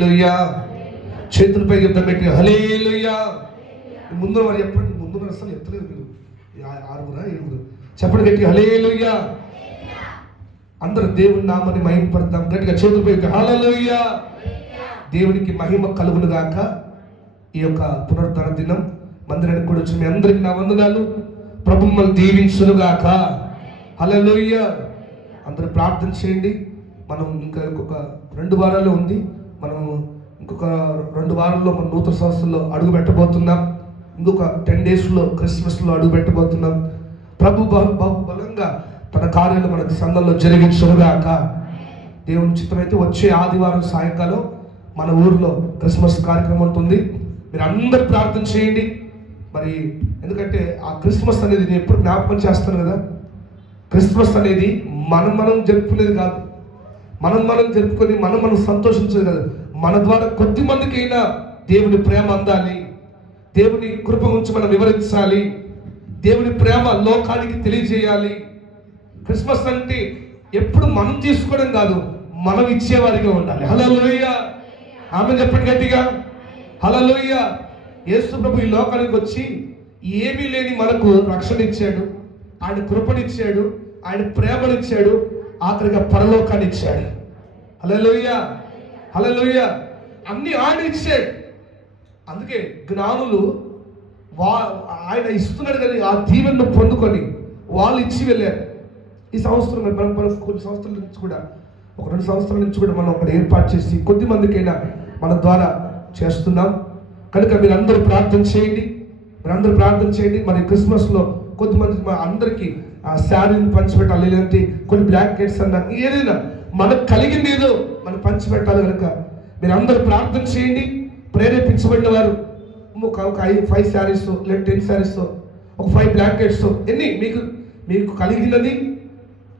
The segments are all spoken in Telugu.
హల్లెలూయా. చేతులపై యుద్ధం పెట్టి హల్లెలూయా. ముందు మరి చెప్పండి, ముందు అసలు ఎత్తలేదు మీరు. 6 7 చెప్పండి గట్టి హల్లెలూయా. అందరూ దేవుని నామాన్ని మహిమపడతాం. గట్టిగా చేతులపై హల్లెలూయా. దేవునికి మహిమ కలుగును గాక. ఈ యొక్క పునరుద్ధరణ దినం మందిరానికి కూడా వచ్చిన మీ అందరికి నా వందనాలు. ప్రభు మిమ్మల్ని దీవించును గాక. హల్లెలూయా. అందరూ ప్రార్థన చేయండి. మనం ఇంకా ఇంకొక 2 వారాలు ఉంది. మనం ఇంకొక 2 వారాల్లో మన నూతన సంవత్సరంలో అడుగు పెట్టబోతున్నాం. ఇంకొక 10 డేస్లో క్రిస్మస్లో అడుగు పెట్టబోతున్నాం. ప్రభు బలంగా తన కార్యాలు మనకి సంఘంలో జరిగించునుగాక. దేవుని చిత్తమైతే వచ్చే ఆదివారం సాయంకాలం మన ఊరిలో క్రిస్మస్ కార్యక్రమం ఉంటుంది. మీరు అందరు ప్రార్థన చేయండి. మరి ఎందుకంటే ఆ క్రిస్మస్ అనేది నేను ఎప్పుడు జ్ఞాపకం చేస్తాను కదా, క్రిస్మస్ అనేది మనం జరుపుకునేది కాదు. మనం జరుపుకొని మనం సంతోషించేది కాదు. మన ద్వారా కొద్ది మందికైనా దేవుని ప్రేమ అందాలి, దేవుని కృప గురించి మనం వివరించాలి, దేవుని ప్రేమ లోకానికి తెలియజేయాలి. క్రిస్మస్ అంటే ఎప్పుడు మనం తీసుకోవడం కాదు, మనం ఇచ్చేవారిగా ఉండాలి. హల్లెలూయా. ఆమె చెప్పండి గట్టిగా హల్లెలూయా. యేసు ప్రభు ఈ లోకానికి వచ్చి ఏమీ లేని మనకు రక్షణ ఇచ్చాడు, ఆయన కృపనిచ్చాడు, ఆయన ప్రేమనిచ్చాడు, ఆఖరిగా పరలోకాన్ని ఇచ్చాడు. హల్లెలూయా. హల్లెలూయా. అన్ని ఆయన ఇచ్చాడు. అందుకే జ్ఞానులు ఆయన ఇస్తున్నాడు కదా, ఆ దీవెనను పొందుకొని వాళ్ళు ఇచ్చి వెళ్ళారు. ఈ సంవత్సరం మనం కొన్ని సంవత్సరాల నుంచి కూడా, ఒక 2 సంవత్సరాల నుంచి కూడా మనం అక్కడ ఏర్పాటు చేసి కొద్ది మందికైనా మన ద్వారా చేస్తున్నాం. కనుక మీరందరూ ప్రార్థన చేయండి, మీరందరూ ప్రార్థన చేయండి. మరి క్రిస్మస్లో కొద్దిమంది అందరికీ శారీని పంచిపెట్టాలి, లేదంటే కొన్ని బ్లాంకెట్స్ అన్నా ఏదైనా మనకు కలిగింది ఏదో మనం పంచిపెట్టాలి. కనుక మీరు అందరూ ప్రార్థన చేయండి. ప్రేరేపించబడిన వారు ఒక 5 శారీస్ లేదా 10 శారీస్, ఒక 5 బ్లాంకెట్స్, ఎన్ని మీకు కలిగినది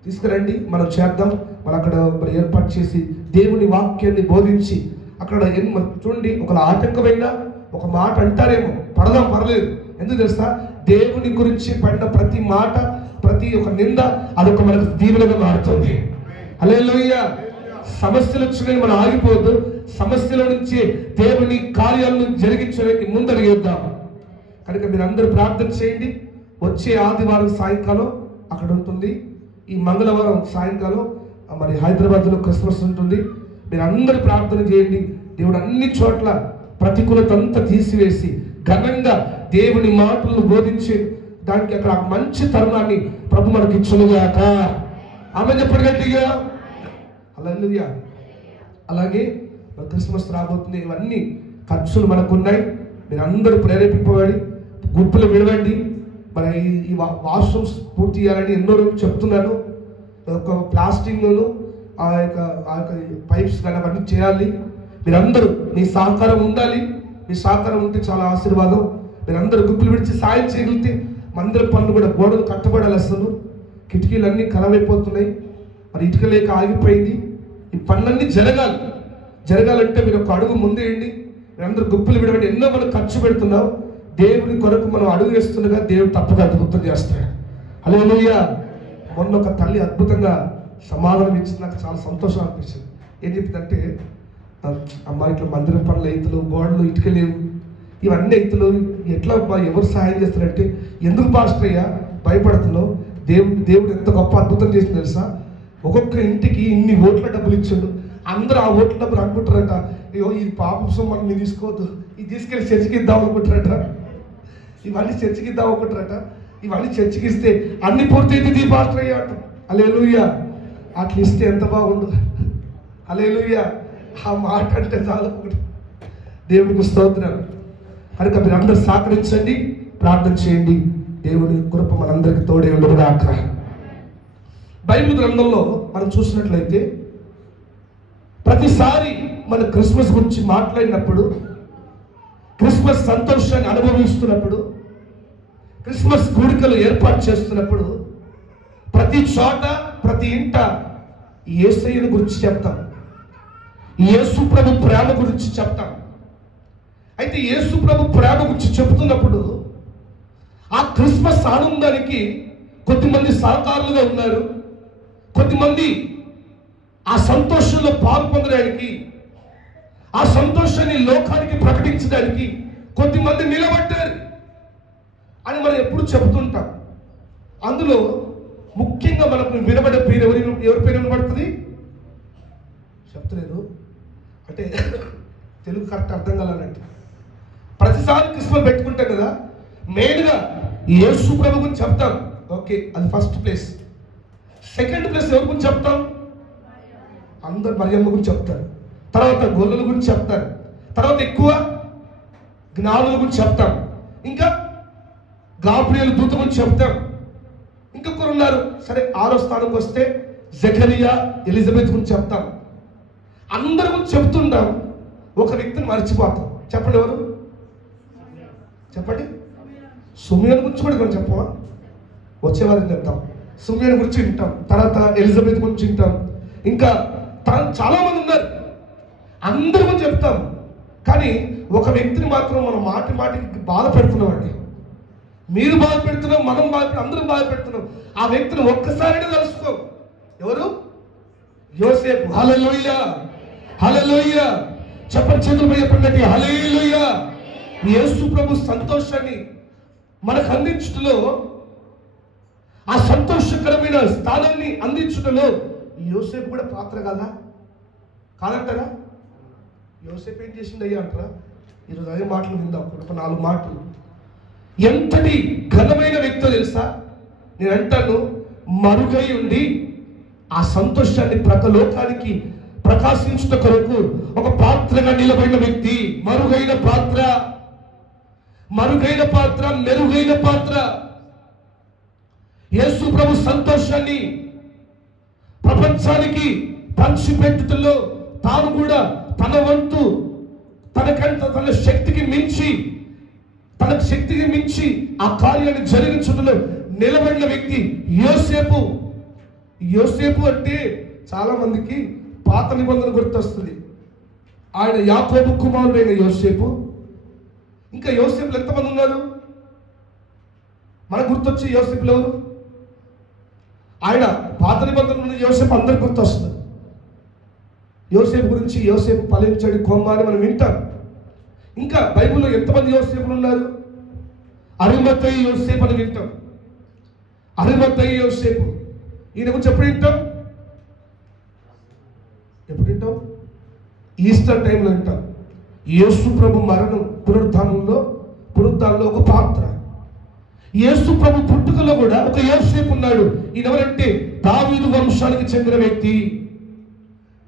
తీసుకురండి, మనం చేద్దాం. మనం అక్కడ మరి ఏర్పాటు చేసి దేవుని వాక్యాన్ని బోధించి అక్కడ చూడండి, ఒక ఆటంకమైన ఒక మాట అంటారేమో, పడదాం, పర్లేదు. ఎందుకు తెలుసా, దేవుని గురించి పడిన ప్రతి మాట, ప్రతి ఒక్క నింద అదొక మనకు దీవెనగా మారుతుంది. హల్లెలూయా. సమస్యలు వచ్చినాయి, మనం ఆగిపోవద్దు. సమస్యల నుంచి దేవుని కార్యాలను జరిగించడానికి ముందడిగేద్దాం. కనుక మీరు అందరూ ప్రార్థన చేయండి. వచ్చే ఆదివారం సాయంకాలం అక్కడ ఉంటుంది. ఈ మంగళవారం సాయంకాలం మరి హైదరాబాద్లో క్రిస్మస్ ఉంటుంది. మీరు అందరూ ప్రార్థన చేయండి. దేవుడు అన్ని చోట్ల ప్రతికూలత అంతా తీసివేసి ఘనంగా దేవుని మాటలను బోధించి దానికి అక్కడ మంచి తరుణాన్ని ప్రభు మనకి ఇచ్చునుగాక. ఆమె చెప్పండి గట్టిగా హల్లెలూయా. అలాగే క్రిస్మస్ రాబోతుంది. ఇవన్నీ ఖర్చులు మనకు ఉన్నాయి. మీరు అందరూ ప్రేరేపింపబడి గుంపులు విడవండి. మరి ఈ వాష్రూమ్స్ పూర్తి చేయాలని ఎన్నో రోజులు చెప్తున్నాను. ఒక ప్లాస్టింగ్ను ఆ యొక్క పైప్స్ కానీ అవన్నీ చేయాలి. మీరందరూ మీ సహకారం ఉండాలి. మీ సహకారం ఉంటే చాలా ఆశీర్వాదం. మీరందరూ గుంపులు విడిచి సాయం చేయగలిగితే మందిర పనులు కూడా, గోడలు కట్టబడాలి. అసలు కిటికీలన్నీ ఖరాబ్ అయిపోతున్నాయి. మరి ఇటుక లేక ఆగిపోయింది. ఈ పనులన్నీ జరగాలంటే మీరు ఒక అడుగు ముందేయండి. మీరందరూ గుంపులు విడవండి. ఎన్నో మనం ఖర్చు పెడుతున్నాం. దేవుని కొరకు మనం అడుగు వేస్తుండగా దేవుడు తప్పక అద్భుతం చేస్తాడు. హల్లెలూయా. మొన్న ఒక తల్లి అద్భుతంగా సమాధానం ఇచ్చింది. నాకు చాలా సంతోషం అనిపించింది. ఏం చెప్పిందంటే, అమ్మా ఇట్లా మందిరం పనులు ఎత్తులు, గోడలు ఇటుక లేవు, ఇవన్నీ ఎత్తులు ఎట్లా ఎవరు సహాయం చేస్తారంటే, ఎందుకు పాస్టర్ అయ్యా భయపడుతున్నావు, దేవుడు ఎంత గొప్ప అద్భుతం చేసింది తెలుసా, ఒక్కొక్క ఇంటికి ఇన్ని ఓట్ల డబ్బులు ఇచ్చాడు. అందరూ ఆ ఓట్ల డబ్బులు అనుకుంటారట, అయ్యో ఇది పాపం సొమ్ము మీరు తీసుకోవద్దు, ఇది తీసుకెళ్ళి చర్చికి ఇద్దాం అనుకుంటారట, ఇవన్నీ చర్చికి ఇద్దాం అనుకుంటారట. ఇవన్నీ చర్చికి ఇస్తే అన్ని పూర్తయితే పాస్టర్ అయ్యా అంట. హల్లెలూయా. అట్లా ఇస్తే ఎంత బాగుండు. హల్లెలూయా. ఆ మాట అంటే చాలా దేవునికి స్తోత్రం. కనుక మీరు అందరూ సహకరించండి, ప్రార్థన చేయండి. దేవుని కృప మనందరికీ తోడే ఉండగాక. బైబిల్ గ్రంథంలో మనం చూసినట్లయితే ప్రతిసారి మన క్రిస్మస్ గురించి మాట్లాడినప్పుడు, క్రిస్మస్ సంతోషాన్ని అనుభవిస్తున్నప్పుడు, క్రిస్మస్ కూడికలు ఏర్పాటు చేస్తున్నప్పుడు ప్రతి చోట, ప్రతి ఇంట యేసయ్యను గురించి చెప్తాం, యేసు ప్రభు ప్రేమ గురించి చెప్తాం. అయితే యేసు ప్రభు ప్రేమ గురించి చెబుతున్నప్పుడు ఆ క్రిస్మస్ ఆనందానికి కొద్దిమంది సహకారులుగా ఉన్నారు, కొద్దిమంది ఆ సంతోషంలో పాల్పొందడానికి ఆ సంతోషాన్ని లోకానికి ప్రకటించడానికి కొద్దిమంది నిలబడ్డారు అని మనం ఎప్పుడు చెబుతుంటాం. అందులో ముఖ్యంగా మనకు వినబడే పేరు ఎవరి పేరు వినబడుతుంది చెప్తలేదు అంటే తెలుగు కరెక్ట్ అర్థం కావాలంటే ప్రతిసారి క్రిస్మస్ పెట్టుకుంటాం కదా, మెయిన్గా యేసు ప్రభు గురించి చెప్తాం. ఓకే, అది ఫస్ట్ ప్లేస్. సెకండ్ ప్లేస్ ఎవరి గురించి చెప్తాం? అందరు మరియమ్మ గురించి చెప్తారు. తర్వాత గొల్లల గురించి చెప్తారు. తర్వాత ఎక్కువ జ్ఞానుల గురించి చెప్తాం. ఇంకా గాబ్రియలు దూత గురించి చెప్తాం. ఇంకొకరు ఉన్నారు. సరే, 6వ స్థానంకి వస్తే జకరియా, ఎలిజబెత్ గురించి చెప్తాం. అందరి గురించి చెప్తుంటాం, ఒక వ్యక్తిని మర్చిపోతాం. చెప్పండి ఎవరు? చెప్పండి. సుమియోన్ గురించి కూడా మనం చెప్పవా? వచ్చేవారిని చెప్తాం. సుమియోన్ గురించి వింటాం, తర్వాత ఎలిజబెత్ గురించి వింటాం, ఇంకా చాలా మంది ఉన్నారు. అందరి గురించి చెప్తాం. కానీ ఒక వ్యక్తిని మాత్రం మనం మాటి మాటికి బాధ పెడుతున్నామండి. మీరు బాధ పెడుతున్నాం, మనం అందరం బాధ పెడుతున్నాం. ఆ వ్యక్తిని ఒక్కసారి తెలుసుకో. ఎవరు? యోసేపు. హల్లెలూయా, హల్లెలూయా. చెప్పండి, చేతులపై చెప్పండి, హల్లెలూయా. యేసు ప్రభు సంతోషాన్ని మనకు అందించుటలో, ఆ సంతోషకరమైన స్థానాన్ని అందించుటలో యోసేపు కూడా పాత్ర కదా? కాదంటారా? యోసేపు ఏం చేసిండు అయ్యా అంటారా? ఈరోజు అదే మాటలు విందాం, ఒక 4 మాటలు. ఎంతటి ఘనమైన వ్యక్తో తెలుసా? నేను అంటాను, మరుగై ఉండి ఆ సంతోషాన్ని ప్రకలోకానికి ప్రకాశించుట కొరకు ఒక పాత్రగా నిలబడిన వ్యక్తి. మరుగైన పాత్ర, మెరుగైన పాత్ర. యేసు ప్రభు సంతోషాన్ని ప్రపంచానికి పంచిపెట్టుటలో తాను కూడా తన వంతు, తన శక్తికి మించి ఆ కార్యాన్ని జరిగించడంలో నిలబడిన వ్యక్తి యోసేపు. యోసేపు అంటే చాలా మందికి పాత నిబంధన గుర్తొస్తుంది. ఆయన యాకోబు కుమారుడైన యోసేపు. ఇంకా యోసేపులు ఎంతమంది ఉన్నారు మనకు గుర్తొచ్చి? యోసేపులు ఎవరు? ఆయన పాత నిబంధనలు ఉన్న యోసేపు అందరికి గుర్తొస్తుంది. యోసేపు గురించి, యోసేపు ఫలించడి కొమ్మ అని మనం వింటాం. ఇంకా బైబిల్లో ఎంతమంది యోసేపులు ఉన్నారు? అరిమత్తయి యోసేపు అని వింటాం. అరిమత్తయి యోసేపు. ఈయన గురించి ఎప్పుడు వింటాం? ఈస్టర్ టైంలో వింటాం. యేసు ప్రభు మరణం, పునరుద్ధానంలో ఒక పాత్ర. యేసు ప్రభు పుట్టుకలో కూడా ఒక యోసేపు ఉన్నాడు. ఈయన ఎవరంటే దావీదు వంశానికి చెందిన వ్యక్తి,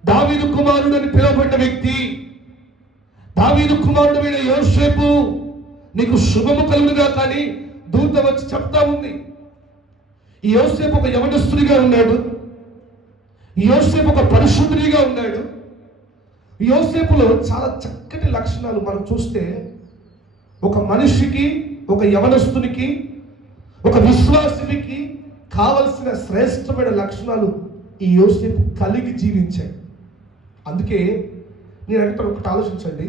దావీదు కుమారుడు అని పిలువబడ్డ వ్యక్తి. దావీదు కుమారుడైన యోసేపు, నీకు శుభము కలుగునుగా కానీ దూత వచ్చి చెప్తా ఉంది. ఈ యోసేపు ఒక యవనస్తుడిగా ఉన్నాడు. యోసేపు ఒక పరిశుద్ధుడిగా ఉన్నాడు. యోసేపులో చాలా చక్కటి లక్షణాలు మనం చూస్తే, ఒక మనిషికి, ఒక యవనస్తునికి, ఒక విశ్వాసునికి కావలసిన శ్రేష్టమైన లక్షణాలు ఈ యోసేపు కలిగి జీవించాడు. అందుకే నేను అంటాను, ఒకటి ఆలోచించండి.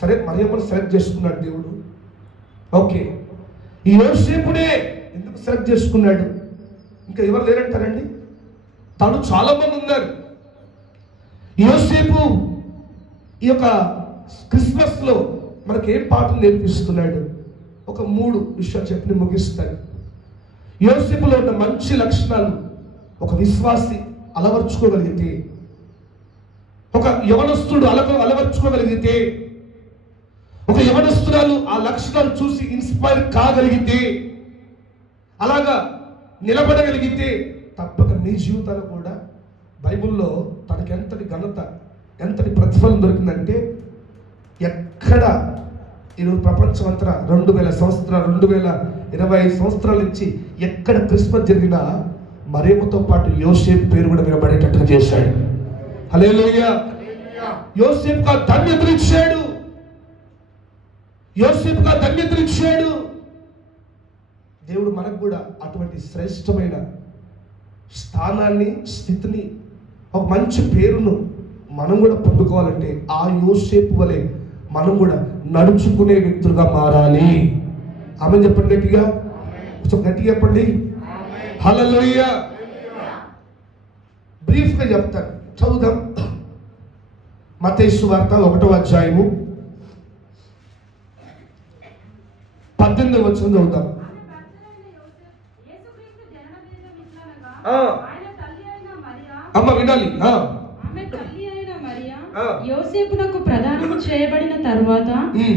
సరే, మరియమ్మను సెలెక్ట్ చేసుకున్నాడు దేవుడు. ఓకే, ఈ యోసేపునే ఎందుకు సెలెక్ట్ చేసుకున్నాడు? ఇంకా ఎవరు లేరంటారండి? తను చాలా మంది ఉన్నారు. యోసేపు ఈ యొక్క క్రిస్మస్లో మనకి ఏం పాఠం నేర్పిస్తున్నాడు? ఒక 3 విషయాలు చెప్పి ముగిస్తాడు. యోసేపులో ఉన్న మంచి లక్షణాలు ఒక విశ్వాసి అలవర్చుకోగలిగితే, ఒక యవనస్తుడు అలవర్చుకోగలిగితే, ఒక యవనస్తురాలు ఆ లక్షణాలు చూసి ఇన్స్పైర్ కాగలిగితే, అలాగా నిలబడగలిగితే, తప్పక నీ జీవితాలు కూడా బైబిల్లో తనకి ఎంతటి ఘనత, ఎంతటి ప్రతిఫలం దొరికిందంటే, ఎక్కడ ఈరోజు ప్రపంచం అంతా 2000 సంవత్సరాలు, 2025 సంవత్సరాల నుంచి ఎక్కడ క్రిస్మస్ జరిగినా మరియమ్మతో పాటు యోసేపు పేరు కూడా వినబడేటట్టుగా చేశాడు. హల్లెలూయా. యోసేపుగా ధన్యతనిచ్చాడు. దేవుడు మనకు కూడా అటువంటి శ్రేష్టమైన స్థానాన్ని, స్థితిని, ఒక మంచి పేరును మనం కూడా పొందుకోవాలంటే ఆ యోసేపు వలె మనం కూడా నడుచుకునే వ్యక్తులుగా మారాలి. ఆమె చెప్పండి గట్టిగా, కొంచెం గట్టిగా చెప్పండి. హల్లెలూయా. బ్రీఫ్గా చెప్తాను, చదువుదాం. మత్తయి సువార్త 1వ అధ్యాయము 18వ వచనం చదువుతాం. అమ్మ వినాలి. యోసేపునకు ప్రదానము చేయబడిన తరువాత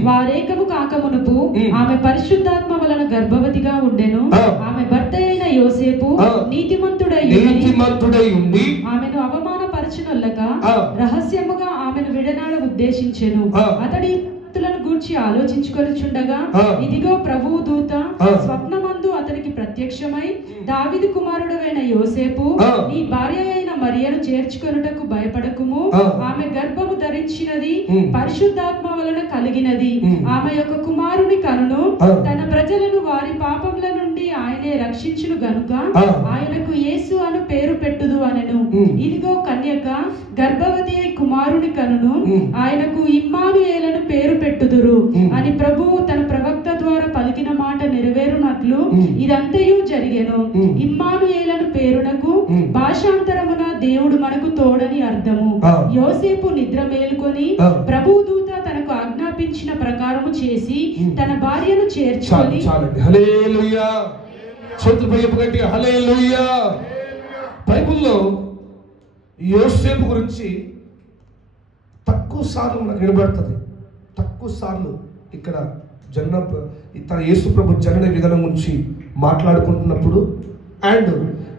వారేకము కాకమునుపు ఆమె పరిశుద్ధాత్మ వలన గర్భవతిగా ఉండెను. ఆమె భర్త అయిన యోసేపు నీతిమంతుడై ఉండి ఆమెను అవమానపరచునొల్లక రహస్యముగా ఆమెను విడనాడ ఉద్దేశించెను. అతడి గూర్చి ఆలోచించుకొనిచుండగా ఇదిగో ప్రభువు దూత స్వప్నమందు అతనికి ప్రత్యక్షమై, దావీదు కుమారుడైన యోసేపు, నీ భార్య అయిన మరియను చేర్చుకొనుటకు భయపడకుము. ఆమె గర్భము ధరించినది పరిశుద్ధాత్మ వలన కలిగినది. ఆమె యొక్క కుమారుని కనును. తన ప్రజలను వారి పాపముల నుండి ఆయనే రక్షించును గనుక ఆయనకు యేసు అను పేరు పెట్టుదు అనెను. ఇదిగో కన్యక గర్భవతి అయి కుమారుని కనును. ఆయనకు ఇమ్మానుయేలను పేరు పెట్టుదురు అని ప్రభువు తన ప్రవక్త ద్వారా పలికిన మాట నెరవేరునట్లు ఇదంతయు జరిగెను. ఇమ్మానుయేలను పేరునకు భాషాంతరమున దేవుడు మనకు తోడని అర్థము. యోసేపు నిద్ర మేలుకొని ప్రభువు దూత తనకు ఆజ్ఞాపించిన ప్రకారము చేసి తన భార్యను చేర్చుకొని. బైబిల్లో యోసేపు గురించి తక్కువ సార్లు మనకు వినబడుతుంది. తక్కువ సార్లు ఇక్కడ తన యేసు ప్రభు జనన విధానం గురించి మాట్లాడుకుంటున్నప్పుడు అండ్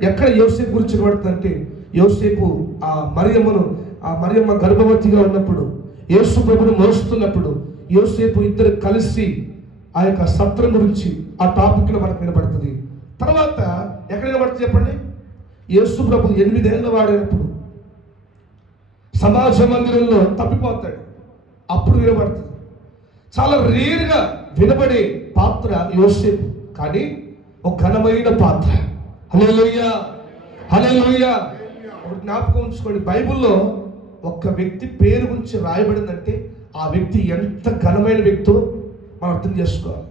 ఎక్కడ యోసేపు గురించి వినబడుతుందంటే, యోసేపు ఆ మరియమ్మ గర్భవతిగా ఉన్నప్పుడు, యేసు ప్రభుని మోస్తున్నప్పుడు యోసేపు ఇద్దరు కలిసి ఆ యొక్క సత్రం గురించి ఆ టాపిక్లో మనకు వినబడుతుంది. తర్వాత ఎక్కడ వినబడుతుంది చెప్పండి? యేసు ప్రభు 8 ఏళ్ళ వాడైనప్పుడు సమాజ మందిరంలో తప్పిపోతాడు, అప్పుడు వినబడుతుంది. చాలా రేరుగా వినబడే పాత్ర యోసేపు, కానీ ఒక ఘనమైన పాత్ర. హల్లెలూయా, హల్లెలూయా. జ్ఞాపకం ఉంచుకోండి, బైబిల్లో ఒక్క వ్యక్తి పేరు గురించి రాయబడిందంటే ఆ వ్యక్తి ఎంత ఘనమైన వ్యక్తో మనం అర్థం చేసుకోవాలి.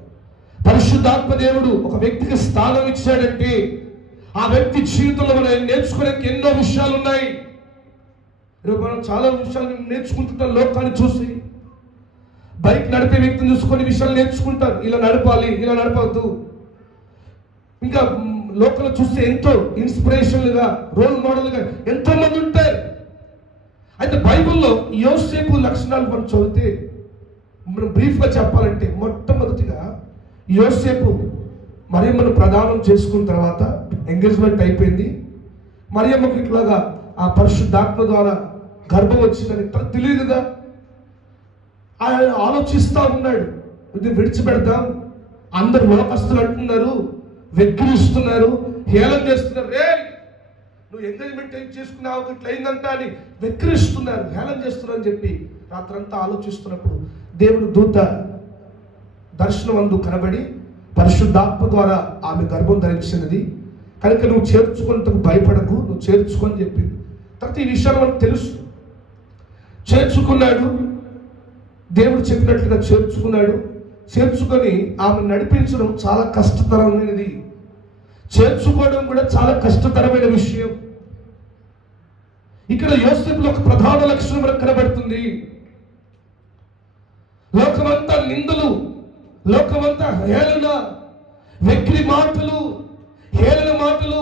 పరిశుద్ధాత్మ దేవుడు ఒక వ్యక్తికి స్థానం ఇచ్చాడంటే ఆ వ్యక్తి జీవితంలో మనం నేర్చుకునే ఎన్నో విషయాలు ఉన్నాయి. మనం చాలా విషయాలు నేర్చుకుంటుంటాం. లోకాన్ని చూసి బైక్ నడిపే వ్యక్తిని చూసుకొని విషయాలు నేర్చుకుంటారు. ఇలా నడపాలి, ఇలా నడపవద్దు. ఇంకా లోకంలో చూస్తే ఎంతో ఇన్స్పిరేషన్లుగా, రోల్ మోడల్గా ఎంతో మంది ఉంటారు. అయితే బైబిల్లో యోసేపు లక్షణాలు మనం చదివితే, మనం బ్రీఫ్గా చెప్పాలంటే, మొట్టమొదటిగా యోసేపు మరియమ్మను ప్రదానం చేసుకున్న తర్వాత ఎంగేజ్మెంట్ అయిపోయింది. మరియమ్మకు ఇట్లాగా ఆ పరిశుద్ధాత్మ ద్వారా గర్భం వచ్చిందని తనకు తెలియదుగా. ఆయన ఆలోచిస్తూ ఉన్నాడు, ఇది విడిచిపెడతాం, అందరు లోకస్తులు అంటున్నారు, వెక్కిరిస్తున్నారు, హేళన చేస్తున్నారు. రే నువ్వు ఎంగేజ్మెంట్ చేసుకున్నావు ఇట్లా అయిందంట అని వెక్కిరిస్తున్నారు, హేళన చేస్తున్నారు అని చెప్పి రాత్రంతా ఆలోచిస్తున్నప్పుడు దేవుడు దూత దర్శనమందు కనబడి పరిశుద్ధాత్మ ద్వారా ఆమె గర్భం ధరించినది కనుక నువ్వు చేర్చుకున్నందుకు భయపడకు, నువ్వు చేర్చుకొని చెప్పింది. తర్వాత ఈ విషయాలు మనకు తెలుసు. చేర్చుకున్నాడు, దేవుడు చెప్పినట్లుగా చేర్చుకున్నాడు. చేర్చుకొని ఆమె నడిపించడం చాలా కష్టతరమైనది. చేర్చుకోవడం కూడా చాలా కష్టతరమైన విషయం. ఇక్కడ యోసేపులో ఒక ప్రధాన లక్షణం మనకు కనబడుతుంది. లోకమంతా నిందలు, లోకమంతా హేళన, వెక్కిరి మాటలు, హేళన మాటలు,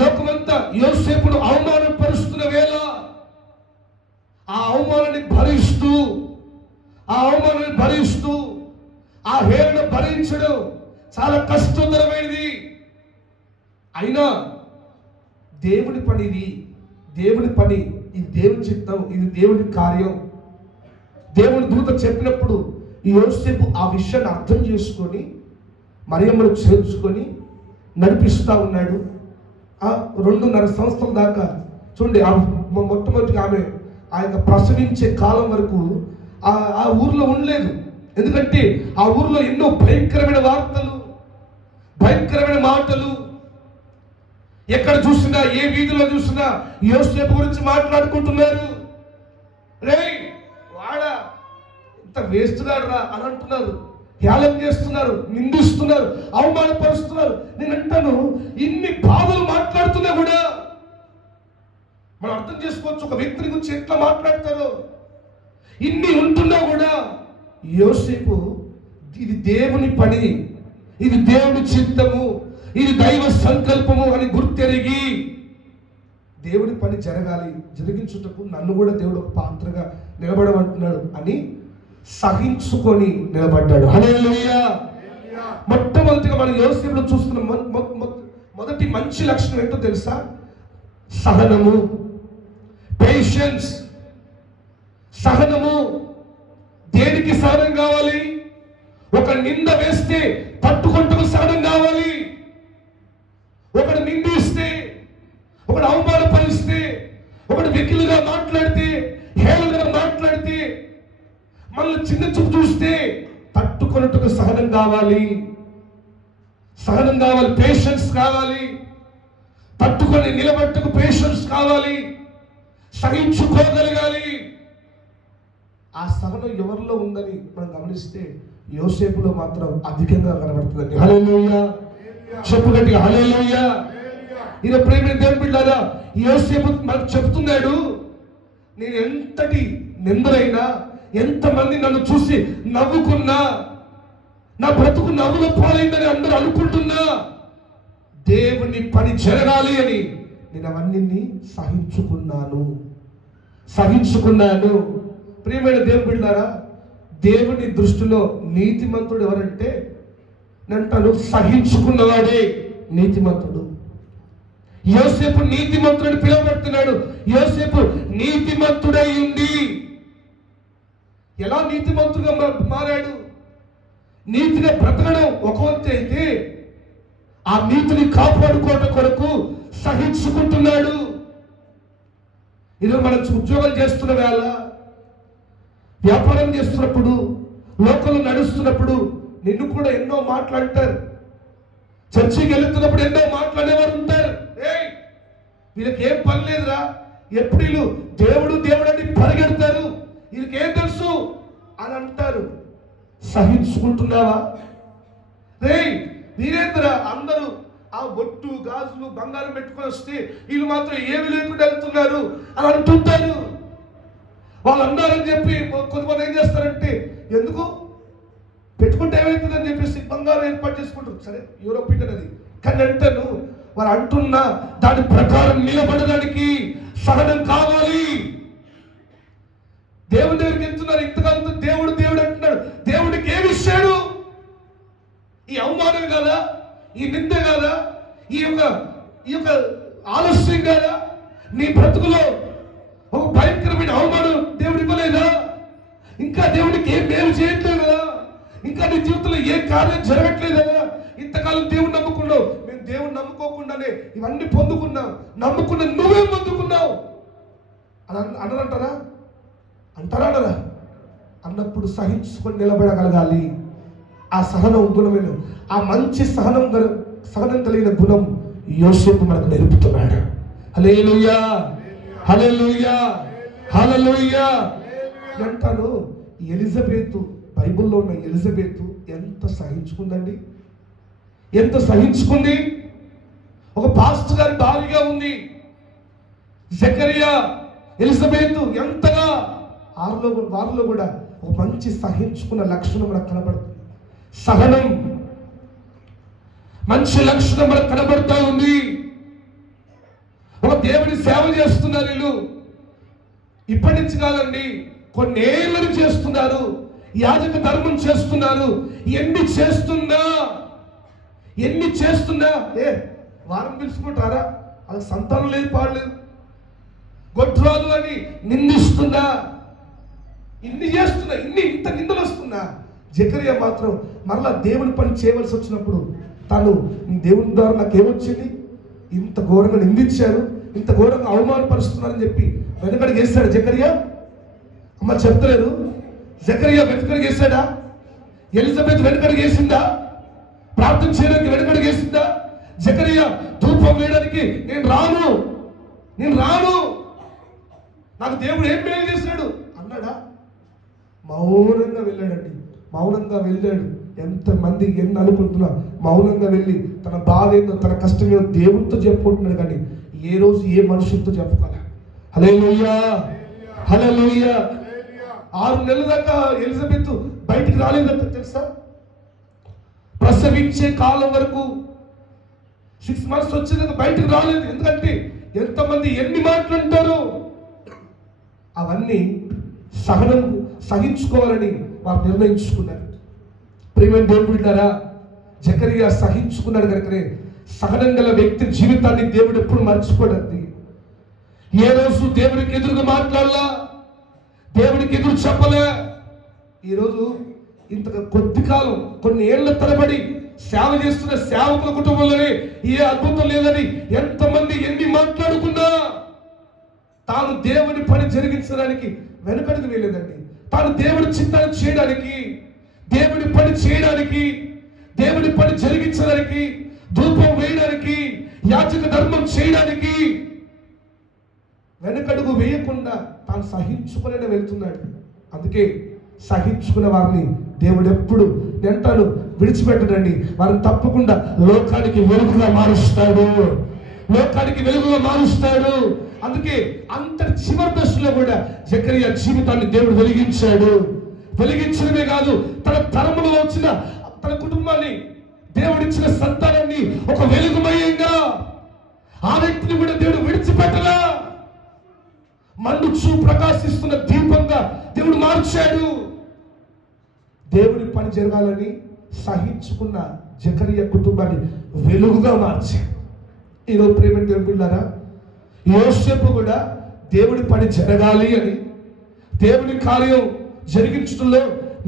లోకమంతా యోసేపును అవమానపరుస్తున్న వేళ ఆ అవమానాన్ని భరిస్తూ ఆ హేళన భరించడం చాలా కష్టతరమైనది. అయినా దేవుడి పని, ఇది దేవుని చిత్తం, ఇది దేవుడి కార్యం. దేవుని దూత చెప్పినప్పుడు ఈ యోసేపు ఆ విషయాన్ని అర్థం చేసుకొని మరియమ్మను చేర్చుకొని నడిపిస్తూ ఉన్నాడు. 2.5 సంవత్సరాల దాకా చూడండి, మొట్టమొదటిగా ఆమె ఆ యొక్క ప్రసవించే కాలం వరకు ఆ ఊర్లో ఉండలేదు. ఎందుకంటే ఆ ఊర్లో ఎన్నో భయంకరమైన వార్తలు, భయంకరమైన మాటలు, ఎక్కడ చూసినా, ఏ వీధిలో చూసినా యోసేపు గురించి మాట్లాడుకుంటున్నారు. రే వాడా ఇంత వేస్తున్నాడు రా అని అంటున్నారు, హేళన చేస్తున్నారు, నిందిస్తున్నారు, అవమానపరుస్తున్నారు. నేను అంటాను, ఇన్ని బాధలు మాట్లాడుతున్నా కూడా మనం అర్థం చేసుకోవచ్చు ఒక వ్యక్తి గురించి ఎట్లా మాట్లాడతారో. ఇన్ని ఉంటున్నా కూడా యోసేపు ఇది దేవుని పని, ఇది దేవుని చిత్తము, ఇది దైవ సంకల్పము అని గుర్తెరిగి దేవుని పని జరగాలి, జరిగించుటకు నన్ను కూడా దేవుడు ఒక పాత్రగా నిలబడమంటున్నాడు అని సహించుకొని నిలబడ్డాడు. హల్లెలూయా. మొట్టమొదటిగా మనం యోసేపులో చూస్తున్న మొదటి మంచి లక్షణం ఏంటో తెలుసా? సహనము, పేషెన్స్. సహనము. దేనికి సహనం కావాలి? ఒక నింద వేస్తే తట్టుకుంటూ సహనం కావాలి. ఒకడు నిందిస్తే, ఒకడు అవమానపరిస్తే, ఒకడు వెకిలుగా మాట్లాడితే, హేళనగా మాట్లాడితే, మనల్ని చిన్న చూపు చూస్తే తట్టుకొనుటకు సహనం కావాలి. సహనం కావాలి, పేషెన్స్ కావాలి. తట్టుకొని నిలబట్టుకు పేషెన్స్ కావాలి, సహించుకోగలగాలి. ఆ సహనం ఎవరిలో ఉందని మనం గమనిస్తే యోసేపులో మాత్రం అధికంగా కనబడుతుందండి. హల్లెలూయా. చెప్పు గట్టిగా హల్లెలూయా. ఈయన ప్రేమ దేవుని బిడ్డలారా, యోసేపు మనకు చెప్తున్నాడు, నేను ఎంతటి నిందలైనా, ఎంతమంది నన్ను చూసి నవ్వుకున్నా, నా బ్రతుకు నవ్వుల పాలైందని అందరూ అనుకుంటున్నా, దేవుని పని జరగాలి అని నేను అవన్నీ సహించుకున్నాను. ప్రియమైన దేవుని బిడ్డలారా, దేవుని దృష్టిలో నీతిమంతుడు ఎవరంటే అంటాను సహించుకున్నవాడే నీతిమంతుడు. యోసేపు నీతిమంతుడు పిలువబడుతున్నాడు. యోసేపు నీతిమంతుడై ఉంది. ఎలా నీతిమంతుడుగా మారాడు? నీతిగా బ్రతకడం ఒక వంతు అయితే, ఆ నీతిని కాపాడుకోవడం కొరకు సహించుకుంటున్నాడు. ఇది మనం ఉద్యోగాలు చేస్తున్న వేళ, వ్యాపారం చేస్తున్నప్పుడు, లోకంలో నడుస్తున్నప్పుడు నిన్ను కూడా ఎన్నో మాట్లాడతారు. చర్చికి వెళుతున్నప్పుడు ఎన్నో మాట్లాడేవారు ఉంటారు. వీళ్ళకి ఏం పని లేదురా, ఎప్పుడు వీళ్ళు దేవుడు దేవుడు అని పరిగెడతారు, వీళ్ళకి ఏం తెలుసు అని అంటారు. సహించుకుంటున్నావా? వీరేంద్ర అందరూ ఆ బొట్టు, గాజులు, బంగారం పెట్టుకొని వస్తే వీళ్ళు మాత్రం ఏమి లేకుండా వెళ్తున్నారు అని అంటుంటారు. వాళ్ళు అన్నారని చెప్పి కొంతమంది ఏం చేస్తారంటే, ఎందుకు పెట్టుకుంటే ఏమవుతుందని చెప్పేసి బంగారం ఏర్పాటు చేసుకుంటారు. సరే, యూరోపియన్ అది, కానీ అంటాను వారు అంటున్నా దాని ప్రకారం నిలబడడానికి సహనం కావాలి. దేవుడి దగ్గరికి వెళ్తున్నారు, ఇంతకాలంతో దేవుడు దేవుడు అంటున్నాడు. దేవుడికి ఏమి ఇచ్చాడు? ఈ అవమానం కాదా? ఈ నింద కాదా? ఈ యొక్క ఆలస్యం కాదా? నీ బ్రతుకులో ఒక భయంకరమైన అవమానం దేవుడు ఇవ్వలేదా? ఇంకా దేవుడికి ఏం మేలు చేయట్లేదు కదా? ఇంకా నీ జీవితంలో ఏ కార్యం జరగట్లేదు కదా? ఇంతకాలం దేవుడు నమ్ముకున్నావు, మేము దేవుడు నమ్ముకోకుండానే ఇవన్నీ పొందుకున్నాం. నమ్ముకున్న నువ్వేం పొందుకున్నావు అని అనరంటారా? అంటారా? అన్నప్పుడు సహించుకొని నిలబడగలగాలి. ఆ సహనం గుణమైన, ఆ మంచి సహనం కలిగిన గుణం యోసేపు మనకు నేర్పుతున్నాడు. హల్లెలూయా, హల్లెలూయా, హల్లెలూయా. అంటాను ఎలిజబెతు, బైబిల్లో ఉన్న ఎలిజబెతు ఎంత సహించుకుందండి, ఎంత సహించుకుంది. ఒక పాస్టర్ గారి భార్యగా ఉంది జకరియా. ఎలిజబెతు ఎంతగా వారిలో కూడా ఒక మంచి సహించుకున్న లక్షణం మనకు కనబడుతుంది. సహనం మంచి లక్షణం మనకు కనబడుతూ ఉంది. ఒక దేవుని సేవ చేస్తున్నారు వీళ్ళు. ఇప్పటి నుంచి కాదండి, కొన్నేళ్ళని చేస్తున్నారు. యాజక ధర్మం చేస్తున్నారు. ఎన్ని చేస్తున్నా వారం పిలుచుకుంటారా? వాళ్ళ సంతానం లేదు, పాడలేదు, గొడ్రాలు అని నిందిస్తున్నా, ఇన్ని చేస్తున్నా, ఇంత నిందలు వస్తున్నా. జకరియా మాత్రం మరలా దేవుని పని చేయవలసి వచ్చినప్పుడు తను దేవుని ద్వారా నాకేమొచ్చింది, ఇంత ఘోరంగా నిందించారు, ఇంత ఘోరంగా అవమానపరుస్తున్నారని చెప్పి వెనకడికి వేస్తాడు జకరియా. అమ్మ చెప్తలేదు, జకరియా వెనకడికి వేసాడా? ఎలిజబెత్ వెనకడికి వేసిందా? ప్రార్థన చేయడానికి వెనకడికి వేసిందా? జకరియా ధూపం వేయడానికి నేను రాను, నాకు దేవుడు ఏం మేలు చేశాడు అన్నాడా? మౌనంగా వెళ్ళాడండి. మౌనంగా వెళ్ళాడు. ఎంతమంది ఎన్ని అనుకుంటున్నా మౌనంగా వెళ్ళి తన బాధ ఏందో, తన కష్టం ఏదో దేవుడితో చెప్పుకుంటున్నాడు, కానీ ఏ రోజు ఏ మనుషులతో చెప్పుకోలే. హల్లెలూయా, హల్లెలూయా. 6 నెలల దాకా ఎలిజబెత్ బయటికి రాలేదంట తెలుసా. ప్రసవించే కాలం వరకు 6 months వచ్చేదాకా బయటికి రాలేదు. ఎందుకంటే ఎంతమంది ఎన్ని మాట్లాంటారో అవన్నీ సహించుకోవాలని వారు నిర్ణయించుకున్నారు. ప్రియమైన దేవుని బిడ్డలారా, జకరియా సహించుకున్నాడు కనుకనే సహనం గల వ్యక్తి జీవితాన్ని దేవుడు ఎప్పుడు మర్చిపోడండి. ఏ రోజు దేవుడికి ఎదురుగా మాట్లాడలా, దేవుడికి ఎదురు చెప్పలే. ఈరోజు ఇంత కొద్ది కాలం కొన్ని ఏళ్ల తరబడి సేవ చేస్తున్న సేవకుల కుటుంబంలోనే ఏ అద్భుతం లేదని ఎంతమంది ఎన్ని మాట్లాడుకున్నా తాను దేవుని పని జరిగించడానికి వెనుకడుగు వేయలేదండి. తాను దేవుడి చిత్తాన్ని చేయడానికి, దేవుడి పని చేయడానికి, దేవుడి పని జరిగించడానికి, ధూపం వేయడానికి, యాజక ధర్మం చేయడానికి వెనుకడుగు వేయకుండా తాను సహించుకునే వెళ్తున్నాడు. అందుకే సహించుకున్న వారిని దేవుడు ఎప్పుడు వెంటను విడిచిపెట్టడండి. వారిని తప్పకుండా లోకానికి వెలుగుగా మారుస్తాడు, లోకానికి వెలుగుగా మారుస్తాడు. అందుకే అంతటి చివరి దశలో కూడా జకరియా జీవితాన్ని దేవుడు వెలిగించాడు. వెలిగించడమే కాదు, తన తరములో వచ్చిన తన కుటుంబాన్ని, దేవుడిచ్చిన సంతానాన్ని ఒక వెలుగుమయంగా ఆ వ్యక్తిని కూడా దేవుడు విడిచిపెట్టలా. మండుచు ప్రకాశిస్తున్న దీపంగా దేవుడు మార్చాడు. దేవుడి పని జరగాలని సహించుకున్న జకరియా కుటుంబాన్ని వెలుగుగా మార్చాడు. ఈరోజు ప్రేమ దేవుని బిడ్డలారా, యోసేపు కూడా దేవుడి పని జరగాలి అని, దేవుడి కార్యం జరిగించడంలో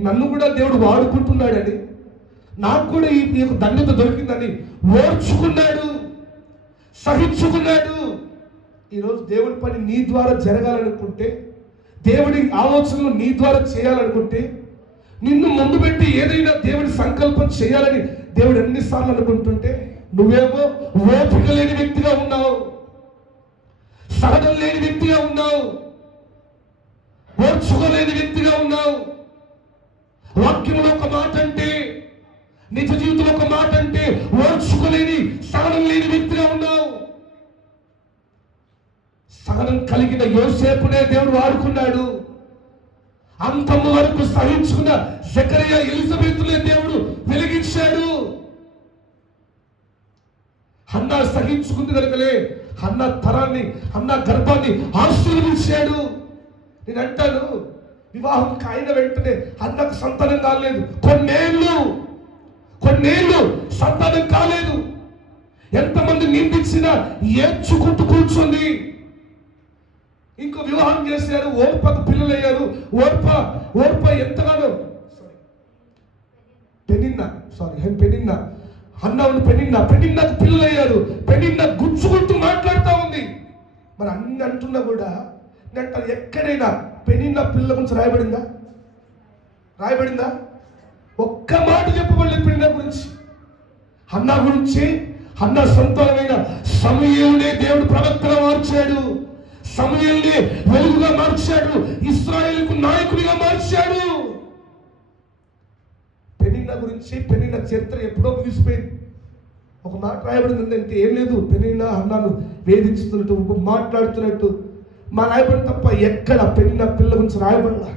నన్ను కూడా దేవుడు వాడుకుంటున్నాడని, నాకు కూడా ఈ ధన్యత దొరికిందని ఓర్చుకున్నాడు, సహించుకున్నాడు. ఈరోజు దేవుడి పని నీ ద్వారా జరగాలనుకుంటే, దేవుడి ఆలోచనలు నీ ద్వారా చేయాలనుకుంటే, నిన్ను ముందు పెట్టి ఏదైనా దేవుడి సంకల్పం చేయాలని దేవుడు ఎన్నిసార్లు అనుకుంటుంటే నువ్వేమో ఓపిక లేని వ్యక్తిగా ఉన్నావు, సహనం లేని వ్యక్తిగా ఉన్నావు, ఓర్చుకోలేని వ్యక్తిగా ఉన్నావు. వాక్యంలో ఒక మాట అంటే, నిజ జీవితంలో ఒక మాట అంటే ఓర్చుకోలేని, సహనం లేని వ్యక్తిగా ఉన్నావు. సహనం కలిగిన యోసేపునే దేవుడు వాడుకున్నాడు. అంతము వరకు సహించుకున్న జకరియా ఎలిజబెత్తునే దేవుడు వెలిగించాడు. హన్నా సహించుకుంది కనుకలే హన్నా తరాన్ని, హన్నా గర్భాన్ని ఆశీర్వదించాడు. నేను అంటాను, వివాహం కాయిన వెంటనే హన్నాకు సంతానం కాలేదు. కొన్నేళ్ళు సంతానం కాలేదు. ఎంతమంది నిందించినా ఏడ్చుకుంటూ కూర్చుంది. ఇంకో వివాహం చేశారు, ఓర్పకు పిల్లలు అయ్యారు. ఓర్ప ఎంతగానో పెనిన్నా అన్నవుని పెనిన్నాకు పిల్లలు అయ్యారు. పెనిన్నా గుచ్చుకుంటూ మాట్లాడుతూ ఉంది. మరి అన్ని అంటున్నా కూడా నేను ఎక్కడైనా పెనిన్నా పిల్లల గురించి రాయబడిందా? ఒక్క మాట చెప్పబడలేదు పెనిన్నా గురించి. అన్నా గురించి, అన్న సంతానమైన సమూయేలునే దేవుడు ప్రవక్తగా మార్చాడు, సమూయేలునే వెలుగుగా మార్చాడు, ఇశ్రాయేలుకు నాయకుడిగా మార్చాడు. పెనిన్నా గురించి, పెనిన్నా చరిత్ర ఎప్పుడో ముగిసిపోయింది. ఒక మాట రాయబడింది ఏంటంటే, ఏం లేదు, పెనిన్నా అన్నాను వేధించుతున్నట్టు, మాట్లాడుతున్నట్టు మా రాయబడి తప్ప ఎక్కడ పెనిన్నా పిల్ల గురించి రాయబడలా.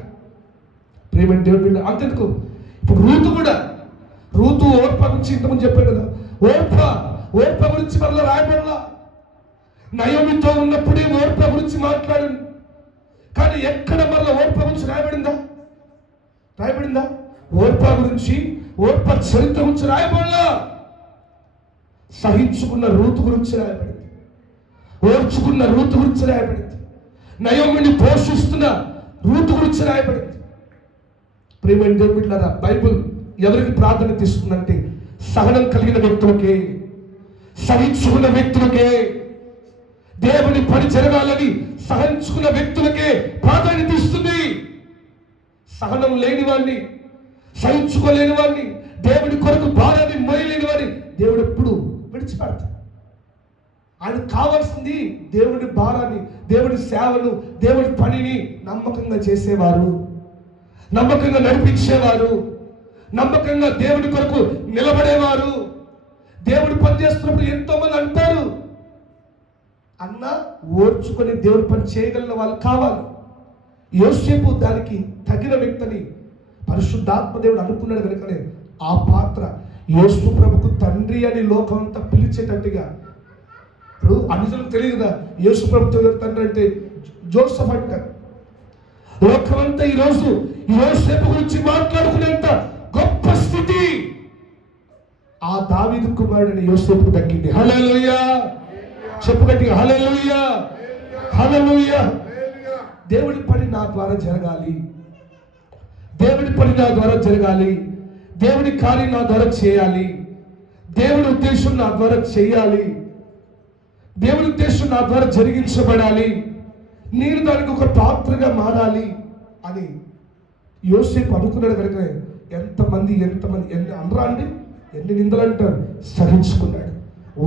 ప్రేమ దేవుడి పిల్ల అంతెందుకు, ఇప్పుడు రూతు ఓర్ప గురించి ఇంతకుముందు చెప్పాను కదా, ఓర్ప గురించి మరలా రాయబడలా. నయోమితో ఉన్నప్పుడే ఓర్ప గురించి మాట్లాడాను, కానీ ఎక్కడ మరలా ఓర్ప గురించి రాయబడిందా? ఓర్ప గురించి, ఓర్ప చరిత్ర గురించి రాయబడలా. సహించుకున్న రూతు గురించి రాయబడింది, ఓర్చుకున్న రూతు గురించి రాయబడింది, నయోమిని పోషిస్తున్న రూతు గురించి రాయబడింది. ప్రియమైన దేవుని బిడ్డలారా, బైబిల్ ఎవరికి ప్రాధాన్యత ఇస్తుందంటే సహనం కలిగిన వ్యక్తులకే, సహించుకున్న వ్యక్తులకే, దేవుని పని జరగాలని సహించుకున్న వ్యక్తులకే ప్రాధాన్యత ఇస్తుంది. సహనం లేని వాడిని, సహించుకోలేని వాడిని, దేవుడి కొరకు భారాన్ని మోయలేని వాడిని దేవుడు ఎప్పుడు విడిచిపెడతాడు. ఆయనకు కావాల్సింది దేవుడి భారాన్ని, దేవుడి సేవను, దేవుడి పనిని నమ్మకంగా చేసేవారు, నమ్మకంగా నడిపించేవారు, నమ్మకంగా దేవుడి కొరకు నిలబడేవారు. దేవుడి పని చేస్తున్నప్పుడు ఎంతో మంది అంటారు, అన్న ఓర్చుకొని దేవుడి పని చేయగలిగిన వాళ్ళు కావాలి. యోసేపు దానికి తగిన వ్యక్తిని పరిశుద్ధాత్మ దేవుడు అనుకున్నాడు కనుకనే ఆ పాత్ర యేసు ప్రభుకు తండ్రి అని లోకం అంతా పిలిచేటట్టుగా. ఇప్పుడు అన్నిజలకు తెలియదు కదా యేసు ప్రభు తండ్రి అంటే జోసెఫ్ అంటారు. లోకమంతా ఈరోజు యోసేపు గురించి మాట్లాడుకునేంత గొప్ప స్థితి ఆ దావీదు కుమారుడైన యోసేపుకు దక్కింది. హల్లెలూయా, చెప్పు గట్టిగా హల్లెలూయా, హల్లెలూయా. దేవుడి పని నా ద్వారా జరగాలి, దేవుడి పని నా ద్వారా జరగాలి, దేవుడి కార్యం నా ద్వారా చేయాలి, దేవుడి ఉద్దేశం నా ద్వారా చేయాలి, దేవుడి ఉద్దేశం నా ద్వారా జరిగించబడాలి, నేను దానికి ఒక పాత్రగా మారాలి అని యోసేపు అనుకున్నాడు కనుక ఎంతమంది ఎన్ని అనరా అండి, ఎన్ని నిందలు అంటారు, సహించుకున్నాడు,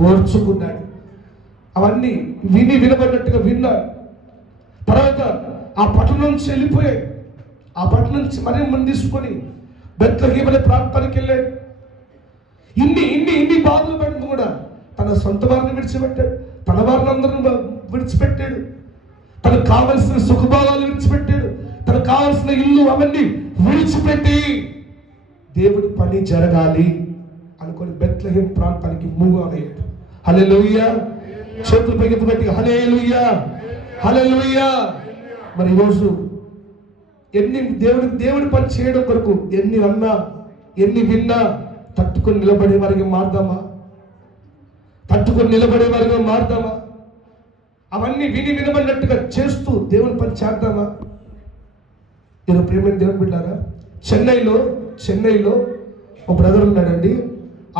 ఓర్చుకున్నాడు. అవన్నీ వినబడినట్టుగా విన్నాడు. తర్వాత ఆ పట్టణం నుంచి వెళ్ళిపోయాడు. ఆ పట్టణం నుంచి మరీ మంది తీసుకొని బెత్లెహేము అనే ప్రాంతానికి వెళ్ళాడు. ఇన్ని బాధలు పడిన కూడా తన సొంత వారిని విడిచిపెట్టాడు, తన వారిని అందరిని విడిచిపెట్టాడు, తనకు కావలసిన సుఖభాగాలు విడిచిపెట్టాడు, తనకు కావలసిన ఇల్లు అవన్నీ విడిచిపెట్టి దేవుడి పని జరగాలి అనుకొని బెత్లెహేము ప్రాంతానికి మూవ్ అయ్యాడు. హల్లెలూయా, చేతులు పైకి గట్టిగా హల్లెలూయా, హల్లెలూయా. మరి ఈరోజు ఎన్ని దేవుడి పని చేయడం కొరకు ఎన్ని అన్నా ఎన్ని విన్నా తట్టుకొని నిలబడే వారికి మారుదామా? తట్టుకొని నిలబడే వారిగా మారుదామా? అవన్నీ వినబడినట్టుగా చేస్తూ దేవుని పని చేద్దామా? ఈరోజు ప్రేమైన దేవుని బిడ్డారా, చెన్నైలో ఒక బ్రదర్ ఉన్నాడండి.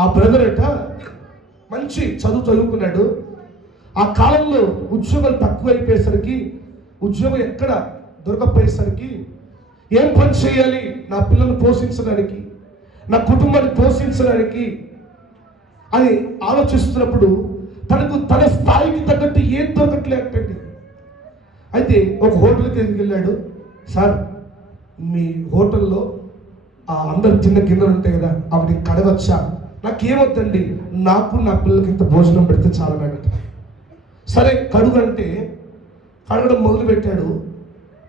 ఆ బ్రదర్ అట మంచి చదువుకున్నాడు. ఆ కాలంలో ఉద్యోగాలు తక్కువైపోయేసరికి, ఉద్యోగం ఎక్కడ దొరకపోయేసరికి ఏం పని చేయాలి నా పిల్లల్ని పోషించడానికి, నా కుటుంబాన్ని పోషించడానికి అని ఆలోచిస్తున్నప్పుడు తన స్థాయికి తగ్గట్టు ఏం దొరకట్లేదండి. అయితే ఒక హోటల్కి వెళ్ళాడు. సార్, మీ హోటల్లో అందరు చిన్న గిన్నెలు ఉంటాయి కదా, అవి కడగచ్చా? నాకేమొద్దండి, నాకు నా పిల్లలకి ఇంత భోజనం పెడితే చాలా అన్నట్టు. సరే కడుగంటే కడగడం మొదలు పెట్టాడు.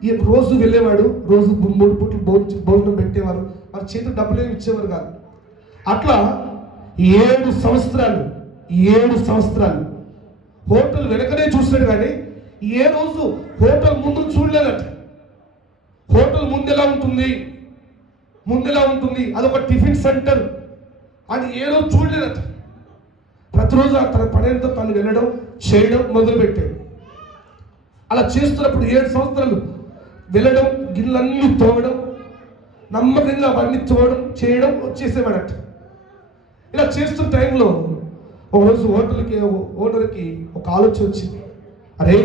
ఈ రోజు వెళ్ళేవాడు, రోజు 3 పూటలు భోజనం పెట్టేవారు, వారి చేతులు డబ్బులు ఏమి ఇచ్చేవారు కాదు. అట్లా 7 సంవత్సరాలు హోటల్ వెనకనే చూస్తాడు కానీ ఏ రోజు హోటల్ ముందు చూడలేదట. హోటల్ ముందెలా ఉంటుంది అదొక టిఫిన్ సెంటర్ అని ఏ రోజు చూడలేదట. ప్రతిరోజు తన పనేంతో తను వెళ్ళడం చేయడం మొదలుపెట్టాడు. అలా చేస్తున్నప్పుడు 7 సంవత్సరాలు వెళ్ళడం, గిన్నెలన్నీ తోవడం, నమ్మకంగా అవన్నీ తోవడం చేయడం వచ్చేసేవాడట. ఇలా చేస్తున్న టైంలో ఒకరోజు ఓనర్కి ఒక ఆలోచన వచ్చింది. అరే,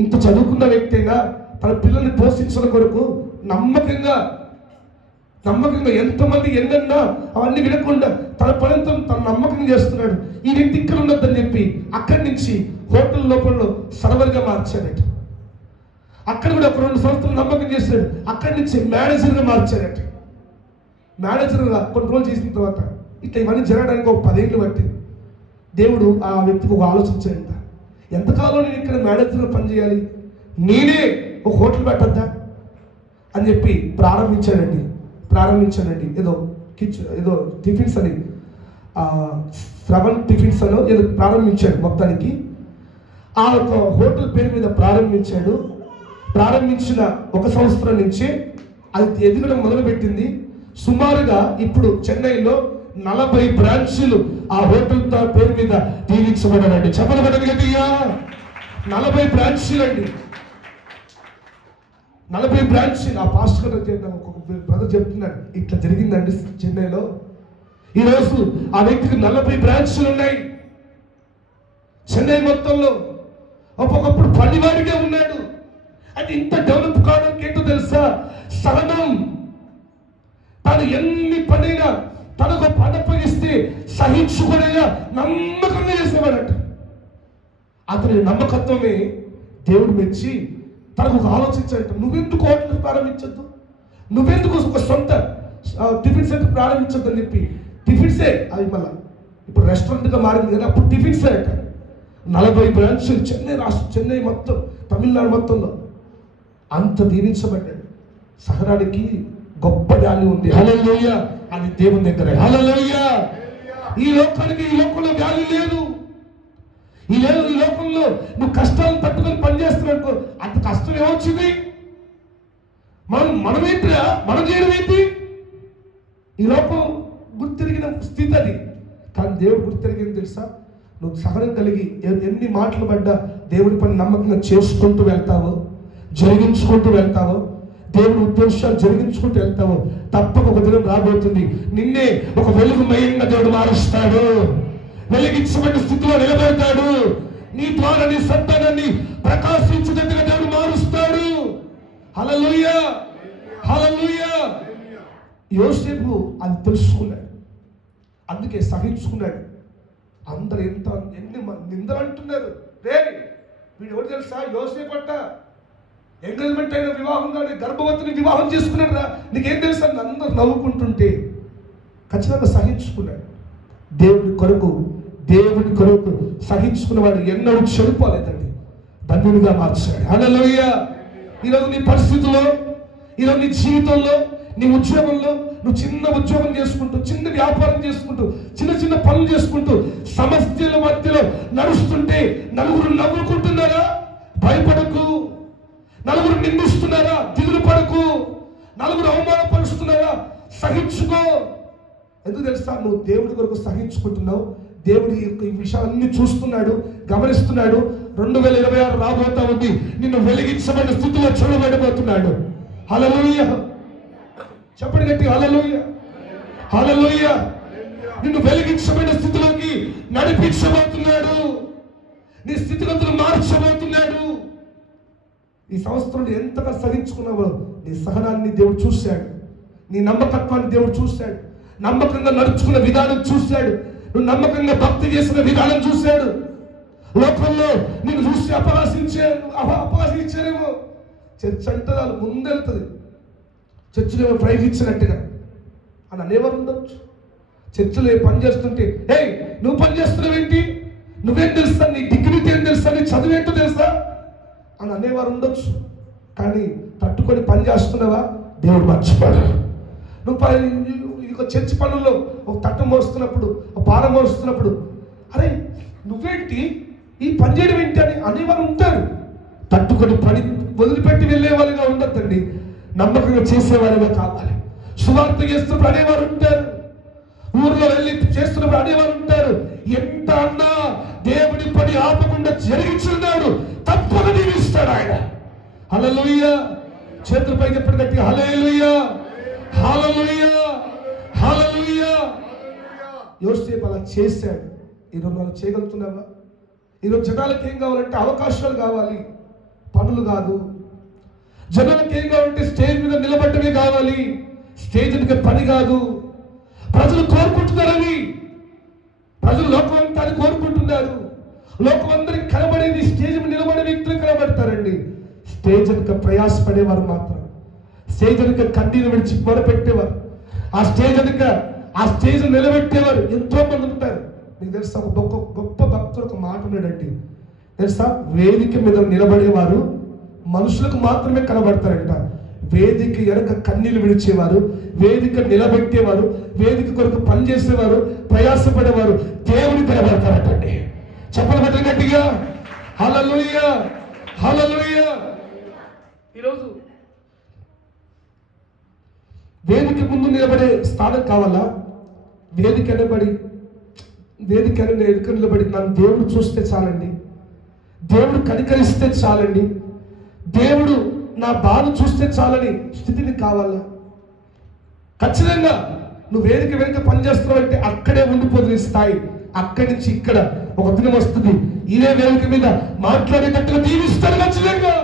ఇంత చదువుకున్న వ్యక్తి అయినా తన పిల్లల్ని పోషించడం కొరకు నమ్మకంగా ఎంతమంది ఎన్నన్నా అవన్నీ వినకుండా తన పనితో తన నమ్మకం చేస్తున్నాడు, ఈ వ్యక్తి ఇక్కడ ఉండొద్దని చెప్పి అక్కడి నుంచి హోటల్ లోపల సర్వర్గా మార్చాడట. అక్కడ కూడా ఒక 2 సంవత్సరాలు నమ్మకం చేశాడు. అక్కడి నుంచి మేనేజర్గా మార్చాడట. మేనేజర్గా కొన్ని రోజులు చేసిన తర్వాత ఇట్లా ఇవన్నీ జరగడానికి ఒక 10 ఏళ్ళు పట్టింది. దేవుడు ఆ వ్యక్తికి ఒక ఆలోచించాడంట. ఎంతకాలం నేను ఇక్కడ మేనేజర్గా పనిచేయాలి, నేనే ఒక హోటల్ పెట్టద్దా అని చెప్పి ప్రారంభించానండి. ఏదో టిఫిన్స్ అని శ్రవణ్ టిఫిన్స్ అనో ఏదో ప్రారంభించాడు. మొత్తానికి ఆ ఒక హోటల్ పేరు మీద ప్రారంభించిన 1 సంవత్సరం నుంచి అది ఎదగడం మొదలుపెట్టింది. సుమారుగా ఇప్పుడు చెన్నైలో 40 బ్రాంచీలు ఆ హోటల్ పేరు మీద దీవించబడారండి. చెప్పబడ్డది గట్టిగా 40 బ్రాంచీలు అండి. 40 బ్రాంచీలు. ఆ పాస్టర్ గారు ఒక బ్రదర్ చెప్తున్నాడు, ఇట్లా జరిగిందండి చెన్నైలో. ఈరోజు ఆ వ్యక్తికి 40 బ్రాంచీలు ఉన్నాయి చెన్నై మొత్తంలో. ఒక్కొక్కప్పుడు పనివాడిగా ఉన్నాడు. అది ఇంత డెవలప్ కావడానికి ఏంటో తెలుసా? సహనం. తను ఎన్ని పనైనా తనకు పనప్పగిస్తే సహించుకునేలా నమ్మకంగా చేసేవాడట. అతని నమ్మకత్వమే దేవుడు మెచ్చి తనకు ఒక ఆలోచించాడట. నువ్వెందుకు హోటల్ ప్రారంభించద్దు, నువ్వెందుకు ఒక సొంత టిఫిన్ సెంటర్ ప్రారంభించద్దు అని చెప్పి టిఫిన్సే అది మళ్ళీ ఇప్పుడు రెస్టారెంట్గా మారింది కదా, అప్పుడు టిఫిన్సే అట. 40 బ్రాంచ్లు చెన్నై మొత్తం, తమిళనాడు మొత్తంలో అంత దీవించబడ్డాడు. సహనానికి గొప్ప వాల్యూ ఉంది. హల్లెలూయా. అది దేవుని దగ్గర. హల్లెలూయా. ఈ లోకంలో వాల్యూ లేదు. ఈ లోకంలో నువ్వు కష్టాలు తట్టుకొని పనిచేస్తున్నావు, అంత కష్టం ఏమొచ్చింది? మనమేంటిరా, మనం చేయడం ఏంటి? ఈ లోకం గుర్తిరిగిన స్థితి అది. కానీ దేవుడు గుర్తిరిగింది తెలుసా? నువ్వు సహనం కలిగి ఎన్ని మాటలు పడ్డా దేవుడి పని నమ్మకంగా చేసుకుంటూ వెళ్తావో, జరిగించుకుంటూ వెళ్తావో, దేవుడి ఉద్దేశాలు జరిగించుకుంటూ వెళ్తావో, తప్పక ఒక దినం రాబోతుంది నిన్నే ఒక వెలుగుమయంగా దేవుడు మారుస్తాడు. వెలిగించబడిన స్థితిలో నిలబెడతాడు. నీ ద్వారా నీ సంతానాన్ని ప్రకాశించేటట్టుగా దేవుడు మారుస్తాడు. హల్లెలూయా. హల్లెలూయా. యోసేపు అది తెలుసుకున్నాడు, అందుకే సహించుకున్నాడు. అందరు ఎన్ని నిందలు అంటున్నారు. వీడు ఎవరు తెలుసా? యోసేపు అంట ఎంగేజ్మెంట్ అయిన వివాహం కానీ గర్భవతిని వివాహం చేసుకున్నాడు రా, నీకేం తెలుసా? అందరు నవ్వుకుంటుంటే ఖచ్చితంగా సహించుకున్నాడు. దేవుడి కొరకు సహించుకున్నవాడు ఎన్నడూ చెడిపోలేదండి, ధన్యుడిగా మార్చాడు. హల్లెలూయా. ఈరోజు నీ పరిస్థితుల్లో, ఈరోజు నీ జీవితంలో, నీ ఉద్యోగంలో నువ్వు చిన్న ఉద్యోగం చేసుకుంటూ, చిన్న వ్యాపారం చేసుకుంటూ, చిన్న చిన్న పనులు చేసుకుంటూ సమస్యల మధ్యలో నడుస్తుంటే నలుగురు నవ్వుకుంటున్నారా? భయపడకు. నలుగురు నిందిస్తున్నారా? దిగులు పడకు. నలుగురు అవమానపరుస్తున్నారా? సహించుకో. ఎందుకు తెలుసా? నువ్వు దేవుడి కొరకు సహించుకుంటున్నావు. దేవుడి యొక్క ఈ విషయాలన్నీ చూస్తున్నాడు, గమనిస్తున్నాడు. 2026 రాబోతా ఉంది. నిన్ను వెలిగించబడిన స్థితిలో చూడబడిపోతున్నాడు. హల్లెలూయా. చెప్పండి గట్టి, హల్లెలూయా. హల్లెలూయా. నిన్ను వెలిగించబడిన స్థితిలోకి నడిపించబోతున్నాడు. నీ స్థితిగతులు మార్చబోతున్నాడు. ఈ సంవత్సరంలో ఎంతగా సహించుకున్నావో నీ సహనాన్ని దేవుడు చూశాడు, నీ నమ్మకత్వాన్ని దేవుడు చూశాడు, నమ్మకంగా నడుచుకున్న విధానం చూశాడు, నువ్వు నమ్మకంగా భక్తి చేసిన విధానం చూశాడు. లోకంలో నిన్ను చూసి అపహాసించారేమో. చర్చ అంటే వాళ్ళు ముందెళ్తుంది, చర్చలు ఏమో ప్రయోగించినట్టుగా అని అనేవారు ఉండొచ్చు. చర్చలు పని చేస్తుంటే నువ్వు పని చేస్తున్నావేంటి, నువ్వేం తెలుసా, నీ డిగ్రీ ఏం తెలుసా, నీ చదువేంటో తెలుసా అని అనేవారు ఉండొచ్చు. కానీ తట్టుకొని పని చేస్తున్నావా? దేవుడు మర్చిపోయాడు. నువ్వు చర్చి పనుల్లో ఒక తట్ట మోస్తున్నప్పుడు, ఒక పానం మోస్తున్నప్పుడు, అరే నువ్వేంటి ఈ పని చేయడం ఏంటి అని అనేవారు ఉంటారు. తట్టుకొని పని వదిలిపెట్టి వెళ్ళే వాళ్ళుగా ఉండద్దండి, నమ్మకంగా చేసేవారిగా కావాలి. సువార్త చేస్తున్నప్పుడు అనేవారు ఉంటారు, ఊర్లో వెళ్ళి చేస్తున్నప్పుడు అనేవారు ఉంటారు. ఎంత అన్నా దేవుడి పని ఆపకుండా జరిగించున్నాడు, తప్పక దీవిస్తాడు ఆయన. హల్లెలూయా. చేతుల పైకి ఎప్పుడు గట్టిగా హల్లెలూయా, హల్లెలూయా, హల్లెలూయా. యోసేపు అలా చేశాడు. ఈరోజు మనం చేయగలుగుతున్నావా? ఈరోజు జనాలకు ఏం కావాలంటే అవకాశాలు కావాలి, పనులు కాదు. జనాలకు ఏం కావాలంటే స్టేజ్ మీద నిలబడటమే కావాలి, స్టేజ్ మీద పని కాదు. ప్రజలు కోరుకుంటున్నారని, ప్రజలు లోకం అంతా అది కోరుకుంటున్నారు. లోకం అందరికి కనబడేది స్టేజ్ మీద నిలబడే వ్యక్తులు కనబడతారండి. స్టేజ్ వెనుక ప్రయాసపడేవారు మాత్రం, స్టేజ్ వెనుక కన్నీరు విడిచి మొరపెట్టేవారు, ఆ స్టేజ్ వెనుక ఆ స్టేజ్ నిలబెట్టేవారు ఎంతో మంది ఉంటారు. మీకు తెలుసా, ఒక గొప్ప భక్తుడు ఒక మాట ఉన్నాడండి తెలుసా? వేదిక మీద నిలబడేవారు మనుషులకు మాత్రమే కనబడతారంట. వేదిక వెనక కన్నీళ్ళు విడిచేవారు, వేదిక నిలబెట్టేవారు, వేదిక కొరకు పనిచేసేవారు, ప్రయాసపడేవారు దేవుని కనబడతారటండి. చెప్పలు పెట్టండి గట్టిగా హల్లెలూయా, హల్లెలూయా. ఈరోజు వేదిక ముందు నిలబడే స్థానం కావాలా? వేదిక నిలబడి నన్ను దేవుడు చూస్తే చాలండి, దేవుడు కనికరిస్తే చాలండి, దేవుడు నా బాధ చూస్తే చాలని స్థితిని కావాలా? ఖచ్చితంగా నువ్వు వేదిక వెనుక పనిచేస్తున్నావు అంటే అక్కడే ఉండిపోతుంది స్థాయి. అక్కడి నుంచి ఇక్కడ ఒక దినం వస్తుంది, ఇదే వేదిక మీద మాట్లాడేటట్టుగా దీవిస్తాడు ఖచ్చితంగా.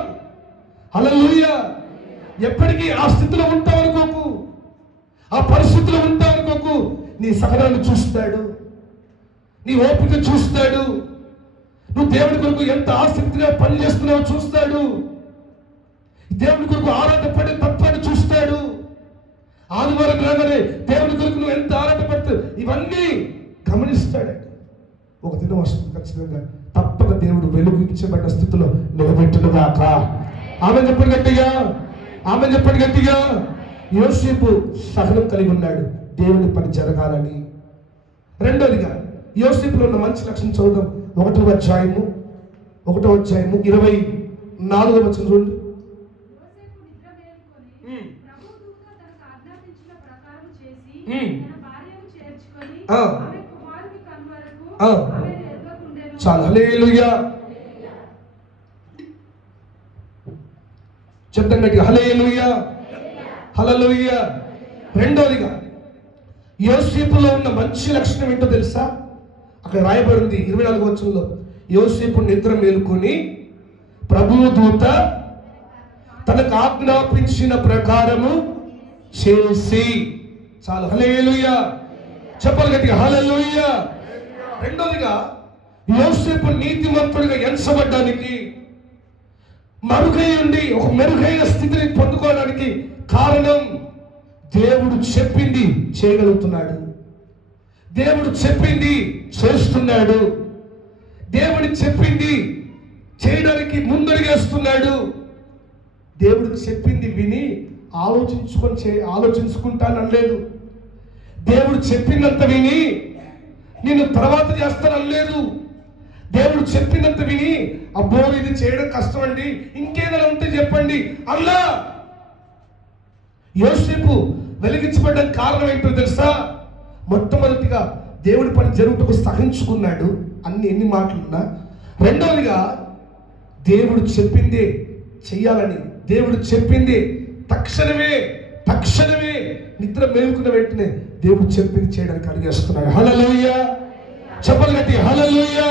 హల్లెలూయా. ఎప్పటికీ ఆ స్థితిలో ఉంటావు అనుకోకు, ఆ పరిస్థితిలో ఉంటావు అనుకోకు. నీ సహనాన్ని చూస్తాడు, నీ ఓపిక చూస్తాడు, నువ్వు దేవుడి కొరకు ఎంత ఆసక్తిగా పని చేస్తున్నావో చూస్తాడు, దేవుడి కొరకు ఆరాటపడే తత్వాన్ని చూస్తాడు. ఆదివారం రాగానే దేవుడి కొరకు నువ్వు ఎంత ఆరాటపడుతావు ఇవన్నీ గమనిస్తాడు. ఒక దినం వస్తుంది ఖచ్చితంగా, తప్పక దేవుడు వెలుగించబడ్డ స్థితిలో నిలబెట్టునుగాక. ఆమె చెప్పండి గట్టిగా, ఆమె చెప్పండి గట్టిగా. యోసేపు సహనం కలిగి ఉన్నాడు దేవుని పని జరగాలని. రెండోదిగా యోసేపులో ఉన్న మంచి లక్షణం చదువుదాం. 1వ అధ్యాయము 24వ వచనం చూడండి. చాలా హల్లెలూయా చెప్తాం గట్టిగా, హల్లెలూయా హల్లెలూయా. రెండోదిగా యోసేపులో ఉన్న మంచి లక్షణం ఏంటో తెలుసా? అక్కడ రాయబడింది 24వ వచనంలో, యోసేపు నిద్ర మేలుకొని ప్రభువు దూత తనకు ఆజ్ఞాపించిన ప్రకారము చేసి. చాలా హల్లెలూయా చెప్పాలి గట్టిగా, హల్లెలూయా. రెండోదిగా యోసేపు నీతిమంతుడిగా ఎంచబడ్డానికి, ఒక మెరుగైన స్థితిని పొందుకోవడానికి కారణం దేవుడు చెప్పింది చేయగలుగుతున్నాడు, దేవుడు చెప్పింది చేస్తున్నాడు, దేవుడు చెప్పింది చేయడానికి ముందడుగేస్తున్నాడు. దేవుడు చెప్పింది విని ఆలోచించుకుంటానలేదు. దేవుడు చెప్పినంత విని నేను తర్వాత చేస్తానలేదు. దేవుడు చెప్పినంత విని అబ్బో ఇది చేయడం కష్టం అండి, ఇంకేదైనా ఉంటే చెప్పండి అల్లా. యోసేపు వెలిగించబడ్డానికి కారణం ఏంటో తెలుసా? మొట్టమొదటిగా దేవుడి పని జరుగుటకు సహించుకున్నాడు, ఎన్ని మాటలున్నా. రెండవదిగా దేవుడు చెప్పిందే చెయ్యాలని, దేవుడు చెప్పింది తక్షణమే నిద్ర మేలుకున్న వెంటనే దేవుడు చెప్పింది చేయడానికి అడిగేస్తున్నాడు. హల్లెలూయా చెప్పాలి గట్టి, హల్లెలూయా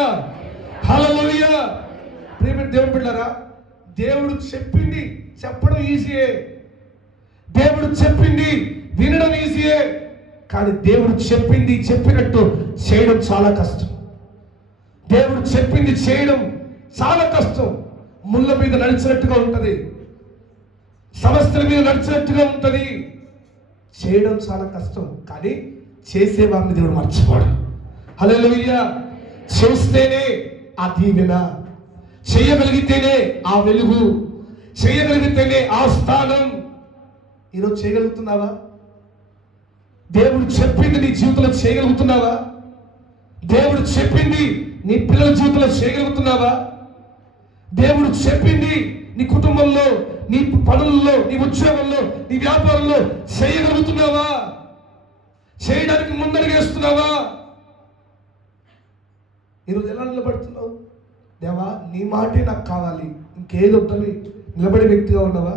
హల్లెలూయా. ప్రియమైన దేవుని బిడ్డలారా, దేవుడు చెప్పింది చెప్పడం ఈజీయే, దేవుడు చెప్పింది వినడం ఈజీయే, కానీ దేవుడు చెప్పింది చెప్పినట్టు చేయడం చాలా కష్టం. దేవుడు చెప్పింది చేయడం చాలా కష్టం. ముళ్ళ మీద నడిచినట్టుగా ఉంటుంది, సమస్యల మీద నడిచినట్టుగా ఉంటుంది. చేయడం చాలా కష్టం, కానీ చేసేవారిని దేవుడు మర్చిపోడు. హల్లెలూయా. చేస్తేనే ఆ దీవెన, చేయగలిగితేనే ఆ వెలుగు, చేయగలిగితేనే ఆ స్థానం. ఈరోజు చేయగలుగుతున్నావా? దేవుడు చెప్పింది నీ జీవితంలో చేయగలుగుతున్నావా? దేవుడు చెప్పింది నీ పిల్లల జీవితంలో చేయగలుగుతున్నావా? దేవుడు చెప్పింది నీ కుటుంబంలో, నీ పనుల్లో, నీ ఉద్యోగంలో, నీ వ్యాపారంలో చేయగలుగుతున్నావా? చేయడానికి ముందడుగేస్తున్నావా? ఈరోజు ఎలా నిలబడుతున్నావు? దేవా నీ మాటే నాకు కావాలి, ఇంకేదో నిలబడే వ్యక్తిగా ఉన్నావా?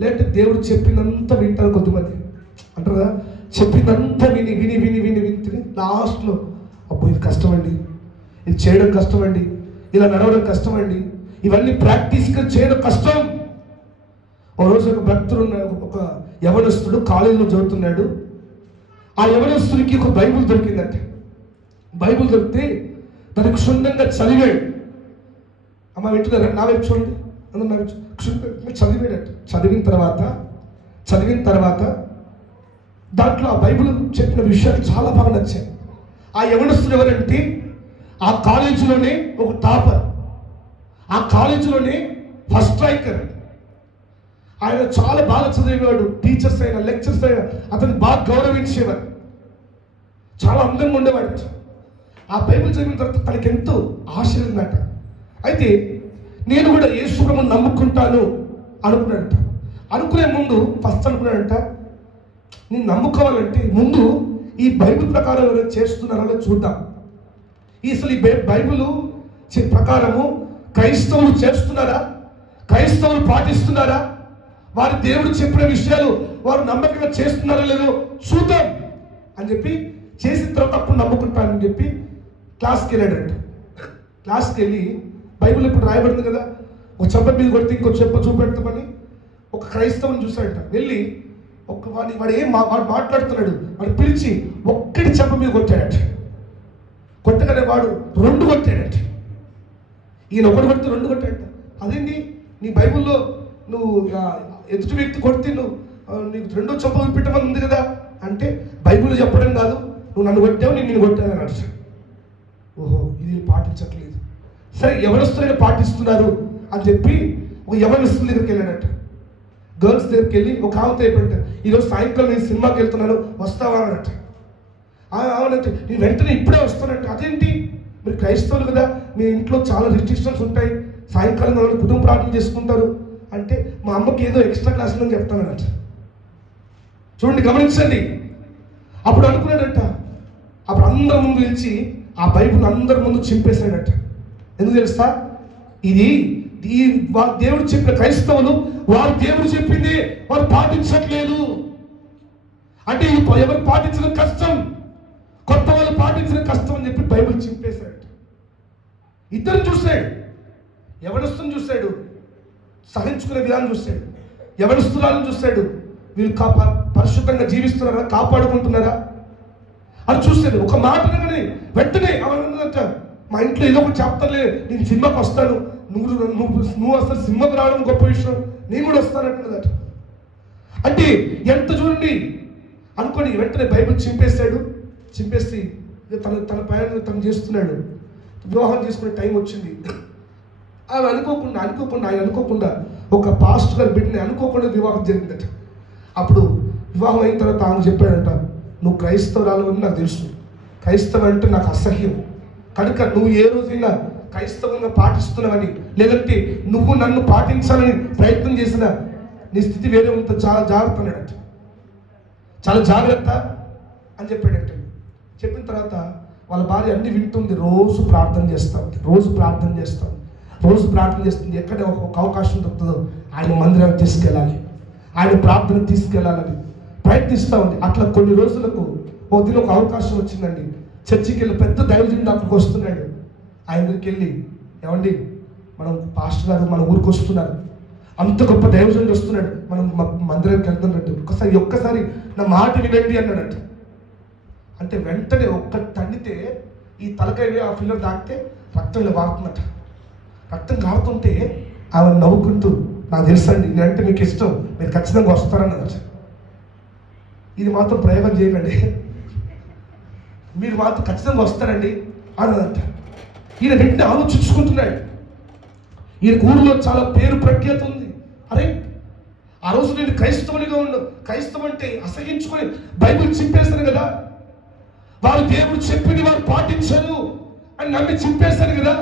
లేదంటే దేవుడు చెప్పినంత వింటారు కొంతమంది అంటారా? చెప్పిందంతా విని విని విని విని విని లాస్ట్లో అబ్బో ఇది కష్టమండి, ఇది చేయడం కష్టమండి, ఇలా నడవడం కష్టమండి, ఇవన్నీ ప్రాక్టీస్గా చేయడం కష్టం. ఓ రోజు ఒక భక్తుడు ఒక యవనస్తుడు కాలేజీలో చదువుతున్నాడు. ఆ యవనస్తుడికి ఒక బైబుల్ దొరికిందంట. బైబుల్ దొరికితే దాన్ని క్షుణ్ణంగా చదివాడు. అమ్మ వింటున్నారా? నా వైపు చూడండి, చదివాడట. చదివిన తర్వాత దాంట్లో ఆ బైబిల్ చెప్పిన విషయాలు చాలా బాగా నచ్చాయి. ఆ యవనస్తుడు ఎవరంటే ఆ కాలేజీలోనే ఒక టాపర్, ఆ కాలేజీలోనే ఫస్ట్ ర్యాంకర్. ఆయన చాలా బాగా చదివేవాడు. టీచర్స్ అయినా లెక్చర్స్ అయినా అతన్ని బాగా గౌరవించేవారు, చాలా అందంగా ఉండేవాడు. ఆ బైబిల్ చదివిన తర్వాత తనకెంతో ఆశ ఉందట. అయితే నేను కూడా యేసు ప్రభువుని నమ్ముకుంటాను అనుకున్నాడట. అనుకునే ముందు ఫస్ట్ అనుకున్నాడంట, నేను నమ్ముకోవాలంటే ముందు ఈ బైబిల్ ప్రకారం ఎవరైనా చేస్తున్నారో చూద్దాం. అసలు ఈ బైబిల్ ప్రకారము క్రైస్తవులు చేస్తున్నారా, క్రైస్తవులు పాటిస్తున్నారా, వారి దేవుడు చెప్పిన విషయాలు వారు నమ్మకంగా చేస్తున్నారో లేదో చూద్దాం అని చెప్పి చేసిన తర్వాత అప్పుడు నమ్ముకుంటానని చెప్పి క్లాస్కి వెళ్ళాడంట. క్లాస్కి వెళ్ళి బైబిల్ ఇప్పుడు రాయబడింది కదా, ఒక చెంప మీద కొడితే ఇంకో చెంప చూపెడతామని ఒక క్రైస్తవుని చూశాడంట. వెళ్ళి వాడు మాట్లాడుతున్నాడు, వాడు పిలిచి ఒక్కటి చెంప మీద కొట్టాడట. కొట్టగానే వాడు 2 కొట్టాడట. ఈయన 1 కొడితే 2 కొట్టాడట. అదేంటి నీ బైబిల్లో నువ్వు ఎదుటి వ్యక్తి కొడితే నీకు 2వ చెంప పెట్టమని ఉంది కదా అంటే, బైబిల్ చెప్పడం కాదు, నువ్వు నన్ను కొట్టావు, నేను కొట్టాను అని అర్థం. ఓహో ఇది పాటించట్లేదు, సరే ఎవరొస్తున్నా పాటిస్తున్నారు అని చెప్పి ఒక యవనస్తుల దగ్గరికి వెళ్ళాడట. గర్ల్స్ దగ్గరికి వెళ్ళి ఒక ఆమెతో అయిపోయింట, ఈరోజు సాయంకాలం నేను సినిమాకి వెళ్తున్నాను వస్తావా అన్నట్టు. అవునంటే నేను వెంటనే ఇప్పుడే వస్తానంటే. అదేంటి, మీరు క్రైస్తవులు కదా, మీ ఇంట్లో చాలా రిస్ట్రిక్షన్స్ ఉంటాయి, సాయంకాలం కుటుంబ ప్రార్థన చేసుకుంటారు అంటే, మా అమ్మకి ఏదో ఎక్స్ట్రా క్లాస్ ఉందని చెప్తానన్నట్టు. చూడండి, గమనించండి. అప్పుడు అనుకున్నాడట, అప్పుడు అందరి ముందు పిలిచి ఆ బైబిల్ అందరి ముందు చింపేశాడట. ఎందుకు తెలుసా? ఇది దేవుడు చెప్పిన క్రైస్తవులు వారు దేవుడు చెప్పింది వారు పాటించట్లేదు అంటే, ఎవరు పాటించడం కష్టం, కొత్త వాళ్ళు పాటించడం కష్టం అని చెప్పి బైబిల్ చింపేశాడు. ఇద్దరు చూశాడు, యవనస్తుని చూశాడు, సహించుకునే విధానం చూశాడు, యవనస్తురాలను చూశాడు, వీళ్ళు పరిశుద్ధంగా జీవిస్తున్నారా, కాపాడుకుంటున్నారా అని చూశాడు. ఒక మాట అనగానే వెంటనే అవన్నట, మా ఇంట్లో ఏదో ఒకటి చెప్తాలే, నేను సినిమాకి వస్తాను, నువ్వు అసలు సినిమాకి రావడం గొప్ప విషయం, నేను కూడా వస్తానంటున్నదట. అంటే ఎంత చూడండి అనుకొని వెంటనే బైబిల్ చింపేసి తన ప్రయాణం తను చేస్తున్నాడు. వివాహం చేసుకునే టైం వచ్చింది. ఆమె అనుకోకుండా ఒక పాస్టర్ గారి బిడ్డని అనుకోకుండా వివాహం జరిగిందట. అప్పుడు వివాహం అయిన తర్వాత ఆమె చెప్పాడంట, నువ్వు క్రైస్తవురాలు అని నాకు తెలుసు, క్రైస్తవం అంటే నాకు అసహ్యం, కనుక నువ్వు ఏ రోజైనా క్రైస్తవంగా పాటిస్తున్నావని, లేదంటే నువ్వు నన్ను పాటించాలని ప్రయత్నం చేసిన నీ స్థితి వేరే ఉంటే చాలా జాగ్రత్త అన్నాడట. చాలా జాగ్రత్త అని చెప్పాడట. చెప్పిన తర్వాత వాళ్ళ భార్య అన్ని వింటుంది, రోజు ప్రార్థన చేస్తుంది. ఎక్కడ ఒక అవకాశం దొరుకుతుందో ఆయన మందిరానికి తీసుకెళ్ళాలి, ఆయన ప్రార్థన తీసుకెళ్ళాలని ప్రయత్నిస్తూ ఉంది. అట్లా కొన్ని రోజులకు ఒక దిన ఒక అవకాశం వచ్చిందండి. చర్చికి వెళ్ళి పెద్ద దైవజనుడు అక్కడికి వస్తున్నాడు. ఆయన దగ్గరికి వెళ్ళి, ఏమండి మనం పాస్టర్ గారు మన ఊరికి వస్తున్నారు, అంత గొప్ప దైవజనుడు వస్తున్నాడు, మనం మందిరానికి వెళ్తున్నట్టు, ఒక్కసారి నా మాట వినండి అన్నాడట. అంటే వెంటనే ఒక్క తండితే ఈ తలకాయ ఆ పిల్లలు తాకితే రక్తం ఇలా కారుతున్నట్ట. రక్తం కారుతుంటే ఆమె నవ్వుకుంటూ, నాకు తెలుసండి నేనంటే మీకు ఇష్టం, మీరు ఖచ్చితంగా వస్తారన్నదట. ఇది మాత్రం ప్రయోగం చేయకండి, మీరు మాత్రం ఖచ్చితంగా వస్తారండి అన్నదంట. ఈయన వెంటనే ఆలోచించుకుంటున్నాడు. ఈయన ఊరిలో చాలా పేరు ప్రఖ్యాతి ఉంది. అరే ఆ రోజు నేను క్రైస్తవం అంటే అసహించుకొని బైబిల్ చింపేశాను కదా, వారు దేవుడు చెప్పింది వారు పాటించరు అని నమ్మి చింపేశాను కదా.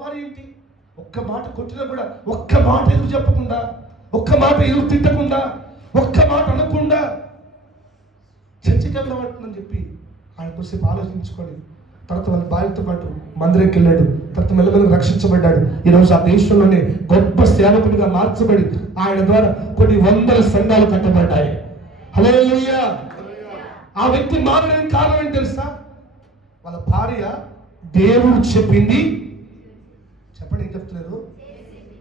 వారు ఏంటి, ఒక్క మాట కొట్టినా కూడా ఒక్క మాట ఎదురు చెప్పకుండా, ఒక్క మాట ఎదురు తిట్టకుండా, ఒక్క మాట అనకుండా చర్చికి వెళ్దామంటుందని చెప్పి ఆయన కొద్దిసేపు ఆలోచించుకొని తర్వాత వాళ్ళ భార్యతో పాటు మందిరంకి వెళ్ళాడు. తర్వాత మెల్లమెల్లగా రక్షించబడ్డాడు. ఈరోజు ఆ దేశంలోనే గొప్ప సేవకునిగా మార్చబడి ఆయన ద్వారా కొన్ని వందల సంఘాలు కట్టబడ్డాయి. హల్లెలూయా. ఆ వ్యక్తి మారడానికి కారణం ఏంటి తెలుసా? వాళ్ళ భార్య దేవుడు చెప్పింది, చెప్పండి ఏం చెప్తున్నారు,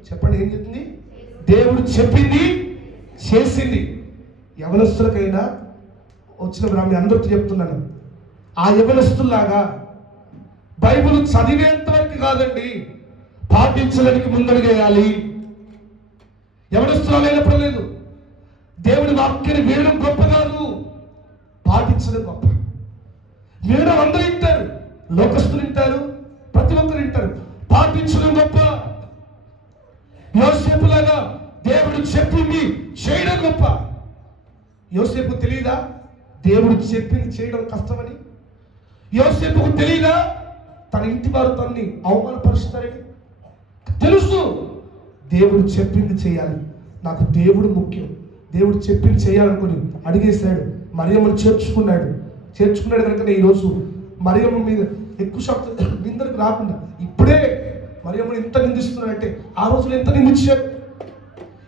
చెప్పండి ఏం చెప్తుంది, దేవుడు చెప్పింది చేసింది. యవనస్తులకైనా వచ్చిన మీ అందరితో చెప్తున్నాను, ఆ యవనస్తుల్లాగా బైబిల్ చదివేంత వరకు కాదండి, పాటించడానికి ముందడుగేయాలి. యవనస్తులు లేనప్పుడు లేదు, దేవుడి వాక్యాన్ని వినడం గొప్ప కాదు, పాటించడం గొప్ప. వినడం అందరూ వింటారు, లోకస్తులు వింటారు, ప్రతి ఒక్కరు వింటారు, పాటించడం గొప్ప. యోసేపులాగా దేవుడు చెప్పింది చేయడం గొప్ప. యోసేపు తెలియదా దేవుడు చెప్పింది చేయడం కష్టమని? యోసేపుకు తెలియదా తన ఇంటి వారు తనని అవమానపరుస్తారని? తెలుసు. దేవుడు చెప్పింది చేయాలి, నాకు దేవుడు ముఖ్యం, దేవుడు చెప్పింది చేయాలనుకుని అడిగేశాడు. మరియమ్మను చేర్చుకున్నాడు కనుకనే ఈరోజు మరియమ్మ మీద ఎక్కువ శాతం నిందలకు రాకుండా, ఇప్పుడే మరియమ్మను ఎంత నిందిస్తున్నాడంటే ఆ రోజులో ఎంత నిందించారు.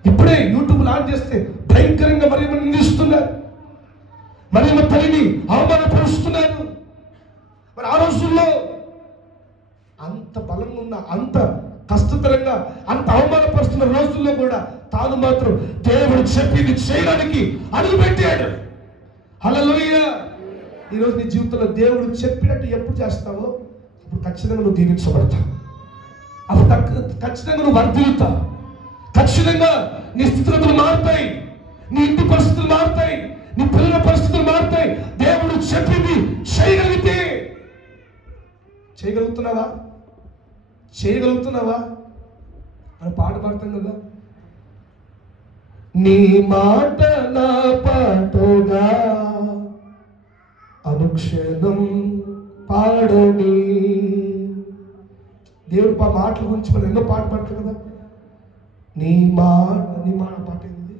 ఇప్పుడే యూట్యూబ్ లాంచ్ చేస్తే భయంకరంగా మరియమ్మను నిందిస్తున్నారు, మరియమ్మ తల్లిని అవమానపరుస్తున్నారు. మరి ఆ రోజుల్లో అంత బలంగా ఉన్న, అంత కష్టతరంగా, అంత అవమానపరుస్తున్న రోజుల్లో కూడా తాను మాత్రం దేవుడు చెప్పింది చేయడానికి అడుగుపెట్టాడు. హల్లెలూయా. ఈరోజు నీ జీవితంలో దేవుడు చెప్పినట్టు ఎప్పుడు చేస్తావో అప్పుడు ఖచ్చితంగా నువ్వు దీవించబడతావు, అప్పుడు ఖచ్చితంగా నువ్వు వర్ధిల్లుతావు, ఖచ్చితంగా నీ స్థితిగతులు మారుతాయి, నీ ఇంటి పరిస్థితులు మారుతాయి, నీ పిల్లల పరిస్థితులు మారుతాయి. దేవుడు చెప్పింది చేయగలుగుతున్నావా? మనం పాట పాడతాం కదా, నీ మాట నా పాటగా అనుక్షణం పాడని. దేవుడు మాటల గురించి మనం ఎన్నో పాట పాడతాం కదా. నీ మాట పాట ఏంది?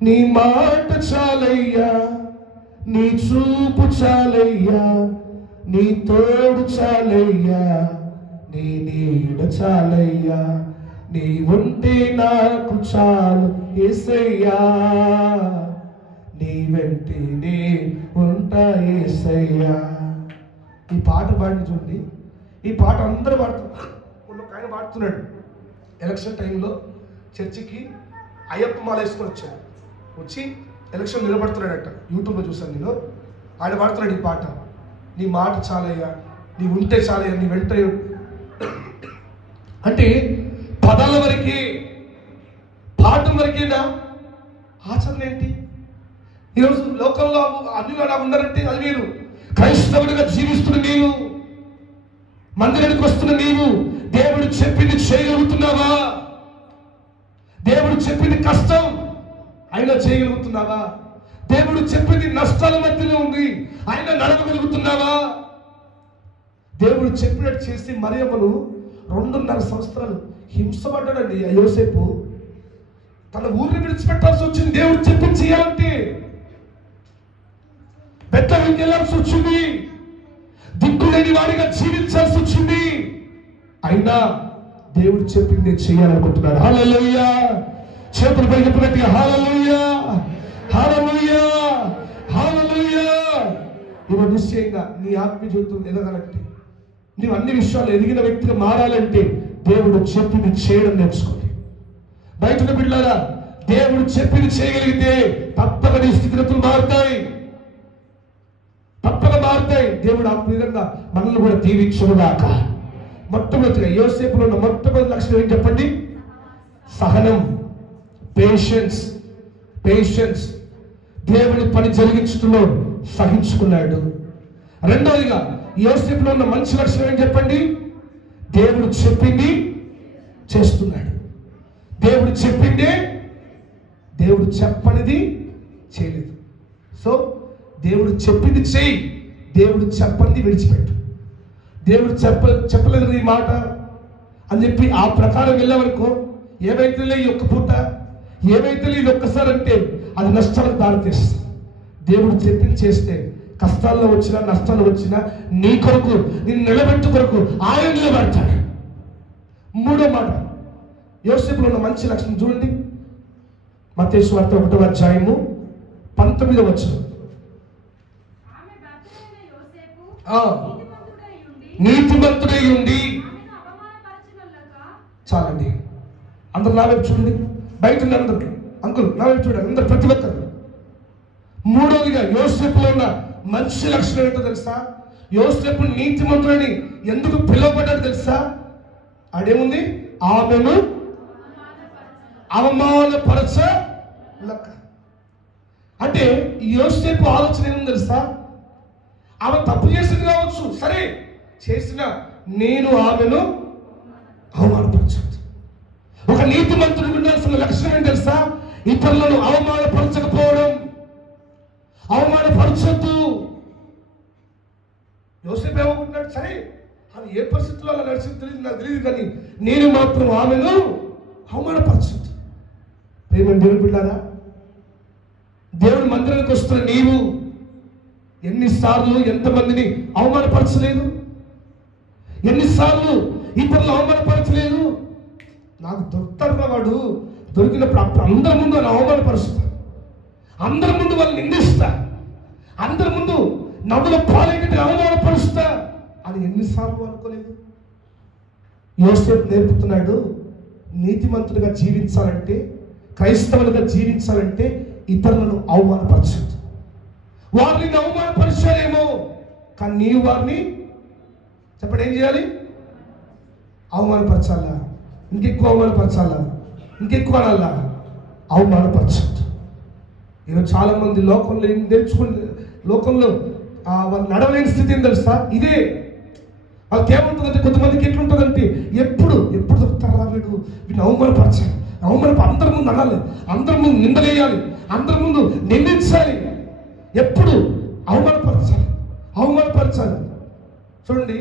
నీ మాట చాలయ్యా, నీ చూపు చాలయ్యా, నీ తోడు చాలయ్యా, నీ నీడ చాలయ్యా, నీ ఉంటే నాకు చాలు యేసయ్యా, నీ వెంటే నే ఉంటా యేసయ్యా. ఈ పాట పాడిన చూడండి. ఈ పాట అందరూ పాడుతున్నారు. ఒక ఆయన పాడుతున్నాడు. ఎలక్షన్ టైంలో చర్చికి అయ్యప్ప మాల వేసుకొని వచ్చాడు. వచ్చి ఎలక్షన్ నిలబడుతున్నాడట. యూట్యూబ్లో చూసాను నేను. ఆయన పాడుతున్నాడు ఈ పాట. నీ మాట చాలయ్యా, నీ ఉంటే చాలయ్యా, నీ వెంట. అంటే పదాల వరకే, పాఠం వరకేనా? ఆచరణ ఏంటి? ఈరోజు లోకంలో అన్ని అలా ఉన్నారంటే అది మీరు క్రైస్తవుడిగా జీవిస్తున్న నీవు, మందిరానికి వస్తున్న నీవు దేవుడు చెప్పింది చేయగలుగుతున్నావా? దేవుడు చెప్పింది కష్టం అయినా చేయగలుగుతున్నావా? దేవుడు చెప్పింది నష్టాల మధ్యలో ఉంది అయినా నడవగలుగుతున్నావా? దేవుడు చెప్పినట్టు చేసి మరియమ్మను 2.5 సంవత్సరాలు హింసపడ్డాడండి. యోసేపు తన ఊరిని విడిచిపెట్టాల్సి వచ్చింది. దేవుడు చెప్పింది చేయాలంటే బెత్లెహేముకి వెళ్ళాల్సి వచ్చింది. దిక్కులేని వాడిగా జీవించాల్సి వచ్చింది. అయినా దేవుడు చెప్పింది చేయాలనుకుంటున్నాడు. హల్లెలూయా. చేతులు పైకి ఎత్తినట్టుగా హల్లెలూయా, హల్లెలూయా, హల్లెలూయా. ఇవి నిశ్చయంగా నీ ఆత్మీయ జీవితం ఎదగాలంటే, నీవు అన్ని విషయాలు ఎదిగిన వ్యక్తిగా మారాలంటే దేవుడు చెప్పింది చేయడం నేర్చుకోండి. బయట బిడ్డలారా, దేవుడు చెప్పింది చేయగలిగితే తప్పక నీ స్థితిగతులు మారుతాయి, తప్పక మారుతాయి. దేవుడు ఆ విధంగా మనల్ని కూడా దీవించుగాక. మొట్టమొదటిగా యోసేపులో ఉన్న మొట్టమొదటి లక్షణం ఏం చెప్పండి? సహనం, పేషెన్స్. పేషెన్స్. దేవుని పని జరిగించడంలో సహించుకున్నాడు. రెండవదిగా యోసేపులో ఉన్న మంచి లక్షణం ఏం చెప్పండి? దేవుడు చెప్పింది చేస్తున్నాడు. దేవుడు చెప్పిందే, దేవుడు చెప్పనిది చేయలేదు. సో దేవుడు చెప్పింది చేయి, దేవుడు చెప్పనిది విడిచిపెట్టు. దేవుడు చెప్పలేదు ఈ మాట అని చెప్పి ఆ ప్రకారం వెళ్ళామనుకో, ఏమైతే ఈ ఒక్క పూట, ఏమైతే ఇది ఒక్కసారి అంటే అది నష్టాలకు దారితీస్తుంది. దేవుడు చెప్పింది చేస్తే కష్టాల్లో వచ్చినా నష్టాలు వచ్చినా నీ కొరకు, నిన్ను నిలబెట్టు కొరకు ఆయన నిలబెడతాడు. మూడో మాట, యోసేపులో ఉన్న మంచి లక్షణం చూడండి. మత్తయి సువార్త 1వ అధ్యాయము 19వ వచనం. నీతిమంతుడై ఉండి. చాలండి. అందరు నా వైపు చూడండి. బయట అందరు అంకుల్ నా వైపు చూడండి, అందరు ప్రతి ఒక్కరు. మూడవదిగా యోసేపులో ఉన్న మంచి లక్షణం ఏంటో తెలుసా? యోసేపు నీతిమంతుడని ఎందుకు పిలువబడ్డాడు తెలుసా? ఆడేముంది? ఆమెను అవమానపరచలక. అంటే యోసేపు ఆలోచన ఏముంది తెలుసా? ఆమె తప్పు చేసింది కావచ్చు, సరే చేసిన, నేను ఆమెను అవమానపరచదు. ఒక నీతిమంతుడికి ఉండాల్సిన లక్షణం ఏంటి తెలుసా? ఇతరులను అవమానపరచకపోవడం. అవమానపరచద్దు. యోసేపు ఏమనుకుంటున్నాడు? సరే ఆమె ఏ పరిస్థితుల్లో అలా నడిచింది తెలియదు, నాకు తెలియదు, కానీ నేను మాత్రం ఆమెను అవమానపరచద్దు. ప్రేమ దేవుని బిడ్డలారా, దేవుని మందిరానికి వస్తున్న నీవు ఎన్నిసార్లు ఎంతమందిని అవమానపరచలేదు? ఎన్నిసార్లు ఇతరులు అవమానపరచలేదు? నాకు దొరుకుతాడు వాడు, దొరికినప్పుడు అప్పుడు అందరి ముందు వాళ్ళు అవమానపరుస్తా, అందరి ముందు వాళ్ళు నిందిస్తా, అందరి ముందు నవ్వుల పాలైనట్టు అవమానపరుస్తా అని ఎన్నిసార్లు అనుకోలేదు? యోసేపు నేర్పుతున్నాడు, నీతిమంతులుగా జీవించాలంటే, క్రైస్తవులుగా జీవించాలంటే ఇతరులను అవమానపరచదు. వారిని అవమానపరిచారేమో, కానీ నీవు వారిని చెప్పండి ఏం చేయాలి? అవమానపరచాలా? ఇంకెక్కువ అవమానపరచాలా? ఇంకెక్కువ అనాలా? అవమానపరచద్దు. ఈరోజు చాలా మంది లోకంలో ఏం నేర్చుకుని, లోకంలో వాళ్ళు నడవలేని స్థితి ఏం తెలుసా? ఇదే. వాళ్ళకి ఏముంటుందంటే, కొంతమందికి ఎట్లుంటుందంటే, ఎప్పుడు చెప్తారా వీడిని అవమానపరచాలి, అందరి ముందు అనాలి, అందరి ముందు నిందలేయాలి, అందరి ముందు నిందించాలి, ఎప్పుడు అవమానపరచాలి. చూడండి,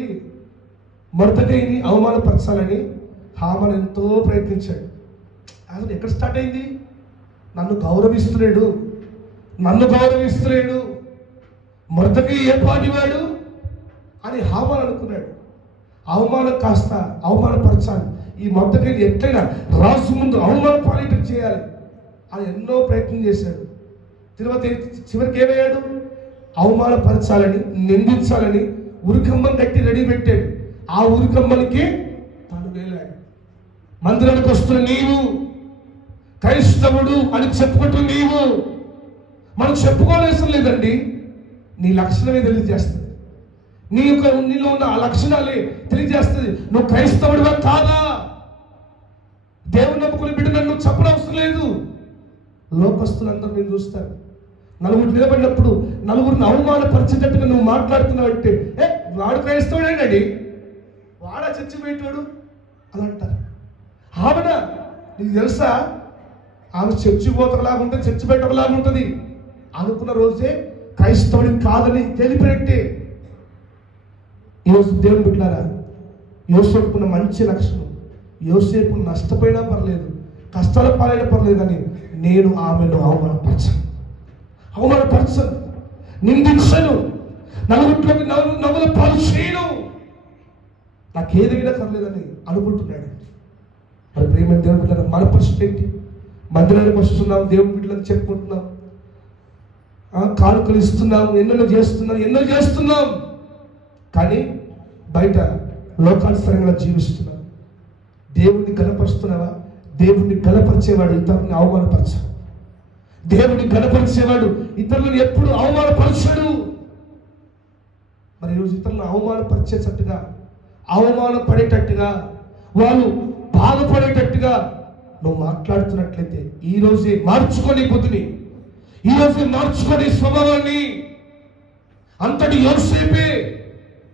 మొర్దెకైని అవమానపరచాలని హామాను ఎంతో ప్రయత్నించాడు. అసలు ఎక్కడ స్టార్ట్ అయింది? నన్ను గౌరవిస్తలేడు, మొర్దెకై ఏ పాటివాడు అని హామాను అనుకున్నాడు. అవమానం కాస్త అవమానపరచాలి, ఈ మొర్దెకైని ఎట్లయినా రాజు ముందు అవమానపాలేటం చేయాలి అని ఎన్నో ప్రయత్నం చేశాడు. తర్వాత చివరికి ఏమయ్యాడు? అవమానపరచాలని, నిందించాలని ఉరికమ్మని కట్టి రెడీ పెట్టాడు. ఆ ఉరికమ్మనికి తాను వేలాడు. మందిరానికి వస్తున్న నీవు క్రైస్తవుడు అని చెప్పుకుంటూ నీవు, మనం చెప్పుకోవాల్సిన లేదండి, నీ లక్షణమే తెలియజేస్తుంది. నీలో ఉన్న ఆ లక్షణాలే తెలియజేస్తుంది నువ్వు క్రైస్తవుడివా కాదా. దేవుని నమ్ముకుని బిడ్డ నన్ను చెప్పనవసరం లేదు. లోకస్తులందరూ నేను చూస్తారు, నలుగురు నిలబడినప్పుడు నలుగురిని అవమానపరిచేటట్టుగా నువ్వు మాట్లాడుతున్నావు అంటే, వాడు క్రైస్తవుడేనండి, వాడా చచ్చిపోయేటోడు అని అంటారు. ఆవిడ నీకు తెలుసా, ఆమె చచ్చిపోతలాగా ఉంటుంది, చచ్చిపోయేటలాగా ఉంటుంది అనుకున్న రోజే క్రైస్తవుడి కాదని తెలిపినట్టే. ఈరోజు దేవుని బిడ్డలారా, యోసేపుకున్న మంచి లక్షణం, యోసేపు నష్టపోయినా పర్లేదు, కష్టాల పాలైనా పర్లేదు అని నేను ఆమెను అవమానపరచను, నిందించను, నలుగుట్లోకి నవ్వుల పాలు చేయను, నాకేదైనా పర్లేదని అనుకుంటున్నాడు. మరి ప్రేమ దేవుని బిడ్డలారా, మన పరిస్థితి ఏంటి? మందిరానికి వస్తున్నాం, దేవుని బిడ్డలను చెప్పుకుంటున్నాం, కానుకలు ఇస్తున్నాం, ఎన్నో చేస్తున్నాం, కానీ బయట లోకానుసారంగా జీవిస్తున్నాం. దేవుణ్ణి గణపరుస్తున్నావా? దేవుణ్ణి గణపరిచేవాడు ఇతరులను అవమానపరచాడు. దేవుని గణపరిచేవాడు ఇతరులను ఎప్పుడు అవమానపరచాడు. మరి ఈరోజు ఇతరులను అవమానపరిచేటట్టుగా, అవమానపడేటట్టుగా, వాళ్ళు బాధపడేటట్టుగా నువ్వు మాట్లాడుతున్నట్లయితే ఈరోజే మార్చుకొని బుద్ధిని, ఈరోజే మార్చుకొని స్వభావాన్ని. అంతటి యోసేపే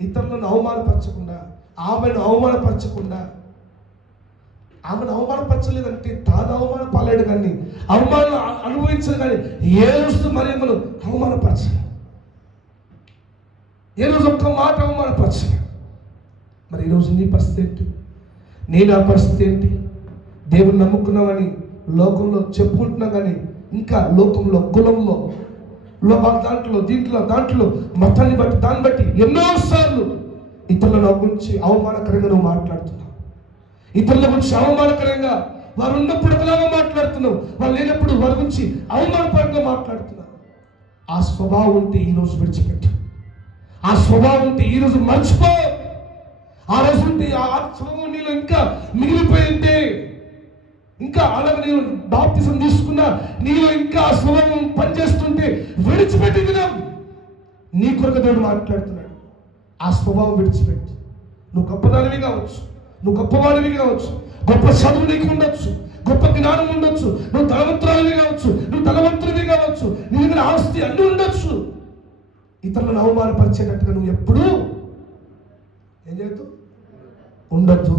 ఇతరులను అవమానపరచకుండా, ఆమెను అవమానపరచలేదంటే తాను అవమానపడలేడు, కానీ అవమానం అనుభవించదు, కానీ ఏ రోజు మరి మనం అవమానపరచాలి, ఏ రోజు ఒక్క మాట అవమానపరచాలి. మరి ఈరోజు నీ పరిస్థితి ఏంటి? నేను ఆ పరిస్థితి ఏంటి? దేవుని నమ్ముకున్నామని లోకంలో చెప్పుకుంటున్నాం, కానీ ఇంకా లోకంలో, కులంలో, దాంట్లో మతాన్ని బట్టి, దాన్ని బట్టి ఎన్నోసార్లు ఇతరులను గురించి అవమానకరంగా నువ్వు మాట్లాడుతున్నావు. ఇతరుల గురించి అవమానకరంగా వారు ఉన్నప్పుడు ఒకలాగా మాట్లాడుతున్నావు, వాళ్ళు లేనప్పుడు వారి గురించి అవమానపరంగా మాట్లాడుతున్నావు. ఆ స్వభావం ఉంటే ఈరోజు విడిచిపెట్టు, ఆ స్వభావం ఉంటే ఈరోజు మర్చిపో. ఆ రోజు ఉంటే ఆ స్వభావం నీలో ఇంకా మిగిలిపోయింటే, ఇంకా అలాగే నేను బాప్తిజం తీసుకున్నా నీలో ఇంకా ఆ స్వభావం పనిచేస్తుంటే విడిచిపెట్టి దినం. నీ కొరకు దేవుడు మాట్లాడుతున్నాడు, ఆ స్వభావం విడిచిపెట్టి. నువ్వు గొప్పదానివి కావచ్చు, నువ్వు గొప్పవాడివి కావచ్చు, గొప్ప చదువు నీకు ఉండొచ్చు, గొప్ప జ్ఞానం ఉండొచ్చు, నువ్వు ధనవంతురాలివి కావచ్చు, నువ్వు ధనవంతుడివి కావచ్చు, నీ దగ్గర ఆస్తి అన్నీ ఉండొచ్చు. ఇతరులను అవమానపరిచేటట్టుగా నువ్వు ఎప్పుడూ ఏం చేయొద్దు, ఉండొద్దు.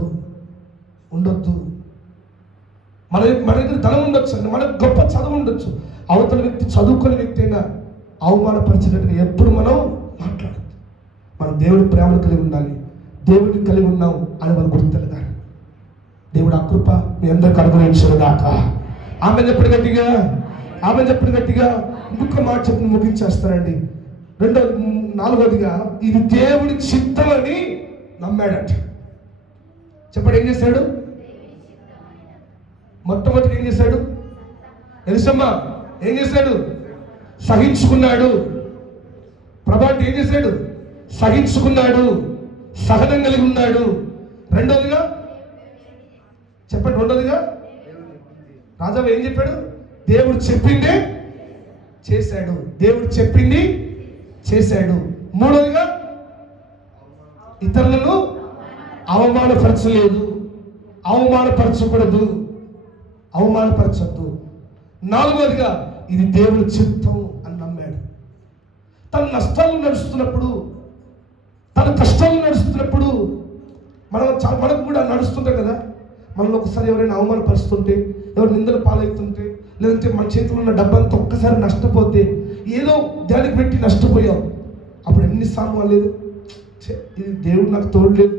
మన దగ్గర ధనం ఉండొచ్చు, మనకు గొప్ప చదువు ఉండొచ్చు, అవతల వ్యక్తి చదువుకునే వ్యక్తి అయినా అవమానపరిచేటట్టుగా ఎప్పుడు మనం మాట్లాడద్దు. మనం దేవుడి ప్రేమను కలిగి ఉండాలి, దేవుడిని కలిగి ఉన్నాం అని మనం గుర్తెలగాలి. దేవుడు ఆ కృప మీ అందరికి అనుగ్రహించిన దాకా ఆమె చెప్పిన గట్టిగా ఇంకొక మాట చెప్పి ముగించేస్తారండి. నాలుగోదిగా ఇది దేవుడి చిత్తమని నమ్మాడట. చెప్పండి, ఏం చేశాడు? మొట్టమొదటి ఏం చేశాడు? తెలుసమ్మా, ఏం చేశాడు? సహించుకున్నాడు. ప్రభా అంటే ఏం చేశాడు? సహించుకున్నాడు, సహనం కలిగి ఉన్నాడు. రెండోదిగా చెప్పండి, రాజా ఏం చెప్పాడు? దేవుడు చెప్పిందే చేశాడు, మూడోదిగా ఇతరులను అవమానపరచలేదు, అవమానపరచద్దు. నాలుగోదిగా ఇది దేవుని చిత్తం అని నమ్మాడు. తన నష్టాలు నడుస్తున్నప్పుడు, తన కష్టాలు నడుస్తున్నప్పుడు మనకు కూడా నడుస్తుంటాయి కదా. మనల్ని ఒకసారి ఎవరైనా అవమానపరుస్తుంటే, ఎవరు నిందలు పాలవుతుంటే, లేదంటే మన చేతిలో ఉన్న డబ్బంతా ఒక్కసారి నష్టపోతే, ఏదో దానికి పెట్టి నష్టపోయాం. అప్పుడు ఎన్నిసార్లు లేదు, ఇది దేవుడు నాకు తోడలేదు,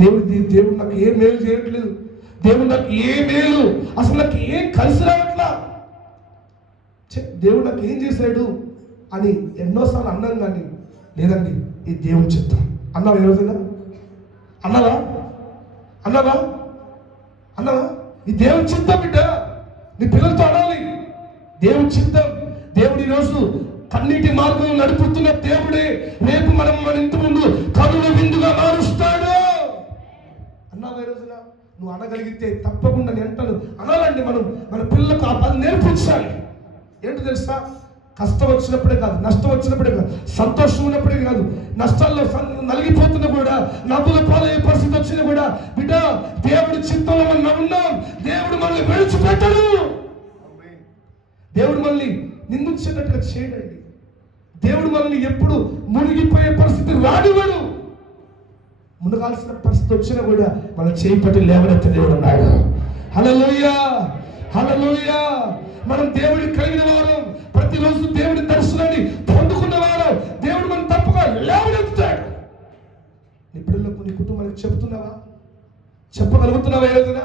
దేవుడు నాకు ఏ మేలు చేయట్లేదు, దేవుడు నాకు ఏ మేలు, అసలు నాకు ఏం కలిసి రావట్లా, దేవుడు నాకు ఏం చేశాడు అని ఎన్నోసార్లు అన్నాం. కానీ లేదండి, ఈ దేవుని చిత్తం అన్నావా? ఏ రోజైనా అన్నావా? ఈ దేవుని చిత్తం బిడ్డ, నీ పిల్లలతో అనాలి. దేవుని చిత్తం. దేవుడు ఈరోజు కన్నీటి మార్గం నడుపుతున్న దేవుడే రేపు మన ఇంటి ముందు కనుల విందుగా మారుస్తాడు. అన్నావా ఈ రోజున? నువ్వు అనగలిగితే తప్పకుండా నేను అంటాను, అనాలండి. మన పిల్లలకు ఆ పని నేర్పించాలి. ఏంటో తెలుసా? కష్టం వచ్చినప్పుడే కాదు, నష్టం వచ్చినప్పుడే కాదు, సంతోషం ఉన్నప్పుడే కాదు, నష్టాల్లో నలిగిపోతున్నా కూడా, నవ్వుల పాలయ్యే పరిస్థితి వచ్చినా కూడా, బిడ్డ దేవుడి చిత్తంలో మనం ఉన్నాం. దేవుడు మనల్ని విడిచిపెట్టడు. దేవుడు మనల్ని నిందించేటట్టుగా చేయడండి. దేవుడు మనల్ని ఎప్పుడు మునిగిపోయే పరిస్థితి రానివాడు. మునగాల్సిన పరిస్థితి వచ్చినా కూడా మన చేయి పట్టి లేవనెత్తే దేవుడు ఉన్నాడు. హల్లెలూయా, హల్లెలూయా. మనం దేవుడి కలిగిన వారం, ప్రతిరోజు దేవుడి దర్శనాన్ని పొందుకున్న వారం, దేవుడు మనం తప్పగా లేవనెత్తాడు. నీ పిల్లలకు, నీ కుటుంబానికి చెప్తున్నావా? చెప్పగలుగుతున్నావా? ఏదైనా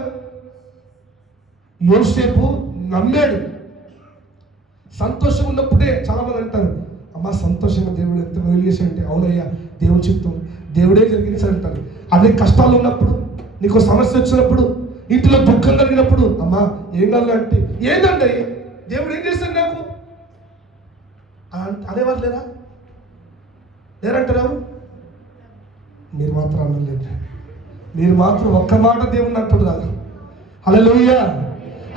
యోసేపు నమ్మాడు. సంతోషం ఉన్నప్పుడే చాలా మంది అంటారు, అమ్మా సంతోషంగా దేవుడు ఎంత మేలు చేశాడంటే, అవునయ్యా దేవుడి చిత్తం, దేవుడే జరిగించాడంటారు. అదే కష్టాలు ఉన్నప్పుడు, నీకు సమస్య వచ్చినప్పుడు, ఇంటిలో దుఃఖం కలిగినప్పుడు, అమ్మా ఏం కావాలంటే, ఏంటంటే దేవుడు ఏం చేశాడు నాకు అనేవారు లేరంటారు ఎవరు? మీరు మాత్రం అనలేదు. మీరు మాత్రం ఒక్క మాట దేవుడిని అంటారు కాదు. హల్లెలూయా,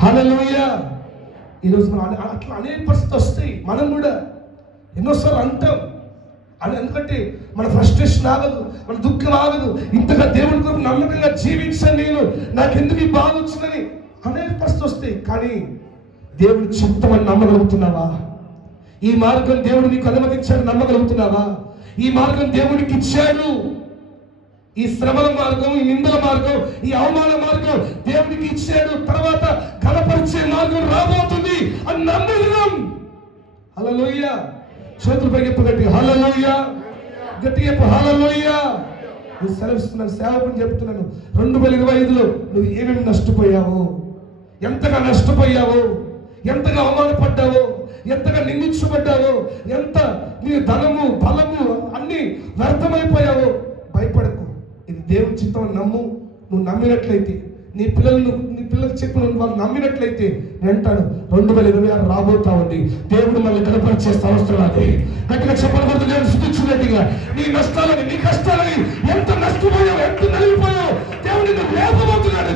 హల్లెలూయా. ఈరోజు మనం అట్లా అనేక పరిస్థితి వస్తాయి. మనం కూడా ఎన్నోసార్లు అంటాం. ఎందుకంటే మన ఫ్రస్ట్రేషన్ ఆగదు, మన దుఃఖం ఆగదు. ఇంతగా దేవుడి కొరకు నమ్మకంగా జీవించాను నేను, నాకెందుకు ఈ బాధ వచ్చిందని అనేక పరిస్థితి వస్తాయి. కానీ దేవుడి చిత్తం అని నమ్మగలుగుతున్నావా? ఈ మార్గం దేవుడు నీకు అనుమతించాడు నమ్మగలుగుతున్నావా? ఈ మార్గం దేవుడికి ఇచ్చాడు. ఈ శ్రమల మార్గం, ఈ నిందల మార్గం, ఈ అవమాన మార్గం దేవుడికి ఇచ్చాడు. తర్వాత కనపరిచే మార్గం రాబోతుంది అని నమ్మగలం. హల్లెలూయా. చేతులపై చెప్పగట్టి హల్లెలూయా, గట్టి చెప్పు హల్లెలూయా. నేను సెలవిస్తున్నాను, సేవకుని చెప్తున్నాను. 2025లో నువ్వు ఏమేమి నష్టపోయావో, ఎంతగా నష్టపోయావో, ఎంతగా అవమానపడ్డావో, ఎంతగా నిందించబడ్డావో, ఎంత నీ ధనము బలము అన్ని వ్యర్థమైపోయావో, భయపడకు. ఇది దేవుని చిత్తం నమ్ము. నువ్వు నమ్మినట్లయితే, నీ పిల్లలకు చెప్పిన వాళ్ళు నమ్మినట్లయితే నేను అంటాను 2026 రాబోతా ఉంది. దేవుడు మనల్ని కనపరిచే సంవత్సరం అది. గట్టిగా చెప్పకూడదు, నేను స్థుతించినట్టుగా నీ నష్టాలని, నీ కష్టాలని, ఎంత నష్టపోయావు, ఎంత నలిగిపోయావు, దేవుడు నిన్ను లేపబోతున్నాడు.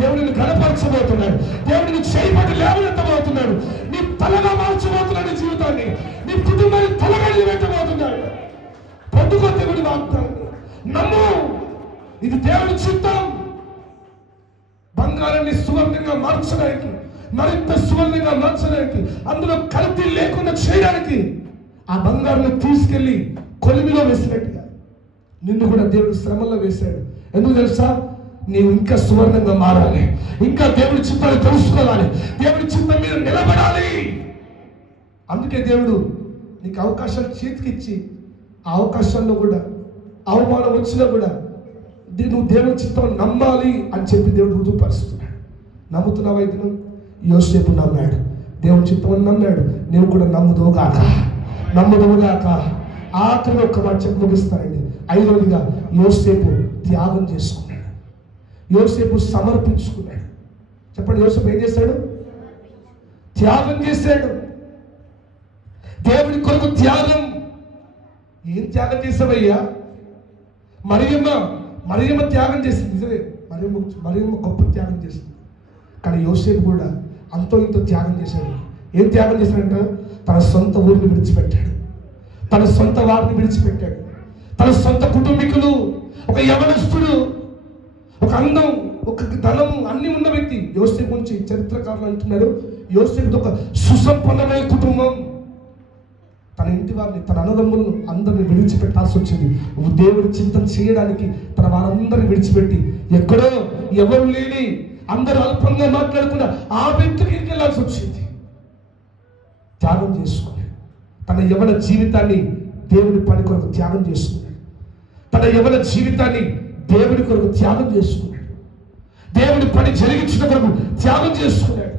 దేవుడిని కనపరచబోతున్నాడు. దేవుడిని చేయబడి లేవనెత్తబోతున్నాడు. నీ తలగా మార్చబోతున్నాడు జీవితాన్ని. నీ కుటుంబాన్ని తలగా నిలబెట్టబోతున్నాడు. పొందుకో దేవుడి వాగ్దానం, నమ్ము. ఇది దేవుడి చిత్తం. బంగారాన్ని సువర్ణంగా మార్చడానికి, మరింత సువర్ణంగా మార్చడానికి, అందులో కల్తీ లేకుండా చేయడానికి, ఆ బంగారాన్ని తీసుకెళ్లి కొలిమిలో వేసినట్టుగా నిన్ను కూడా దేవుడు శ్రమల్లో వేశాడు. ఎందుకు తెలుసా? నీవు ఇంకా సువర్ణంగా మారాలి, ఇంకా దేవుడి చిత్తాన్ని తెలుసుకోవాలి, దేవుడి చిత్తం మీద నిలబడాలి. అందుకే దేవుడు నీకు అవకాశాలు చేతికిచ్చి, ఆ అవకాశాల్లో కూడా అవమానం వచ్చినా కూడా నువ్వు దేవుడి చిత్తం నమ్మాలి అని చెప్పి దేవుడు రుజువుపరుస్తున్నాడు. నమ్ముతున్నావా? అయితే యోసేపు నమ్మాడు, దేవుడి చిత్తం అని నమ్మాడు. నువ్వు కూడా నమ్ముదువుగాక. ఆఖరి ఒక్క మాట చెప్పి ముగిస్తానండి. 5వదిగా యోసేపు త్యాగం చేసుకున్నాడు. యోసేపు సమర్పించుకున్నాడు. చెప్పండి, యోసేపు ఏం చేశాడు? త్యాగం చేశాడు. దేవుడి కొరకు త్యాగం. ఏం త్యాగం చేసావయ్యా? మరియమ్మ త్యాగం చేసింది, నిజమే. మరియమ్మ గొప్ప త్యాగం చేసింది. కానీ యోసేపు కూడా అంతో ఇంతో త్యాగం చేశాడు. ఏం త్యాగం చేశాడంటే, తన సొంత ఊరిని విడిచిపెట్టాడు, తన సొంత వారిని విడిచిపెట్టాడు, తన సొంత కుటుంబీకులు, ఒక యవనస్తుడు, ఒక అందం, ఒక ధనం అన్ని ఉన్న వ్యక్తి. యోసేపు గురించి చరిత్రకారులు అంటున్నారు, యోసేపు ఒక సుసంపన్నమైన కుటుంబం. తన ఇంటి వారిని, తన అన్నదమ్ములను అందరిని విడిచిపెట్టాల్సి వచ్చింది. దేవుడి చింతన చేయడానికి తన వారందరిని విడిచిపెట్టి ఎక్కడో ఎవరు లేని అందరూ అల్పంగా మాట్లాడుకున్న ఆ వ్యక్తికి వెళ్ళాల్సి వచ్చింది. త్యాగం చేసుకున్నాడు. తన యవ్వన జీవితాన్ని దేవుడి పని కొరకు త్యాగం చేసుకున్నాడు. తన యవ్వన జీవితాన్ని దేవుడి కొరకు త్యాగం చేసుకున్నాడు. దేవుడి పని జరిగించిన కొరకు త్యాగం చేసుకున్నాడు.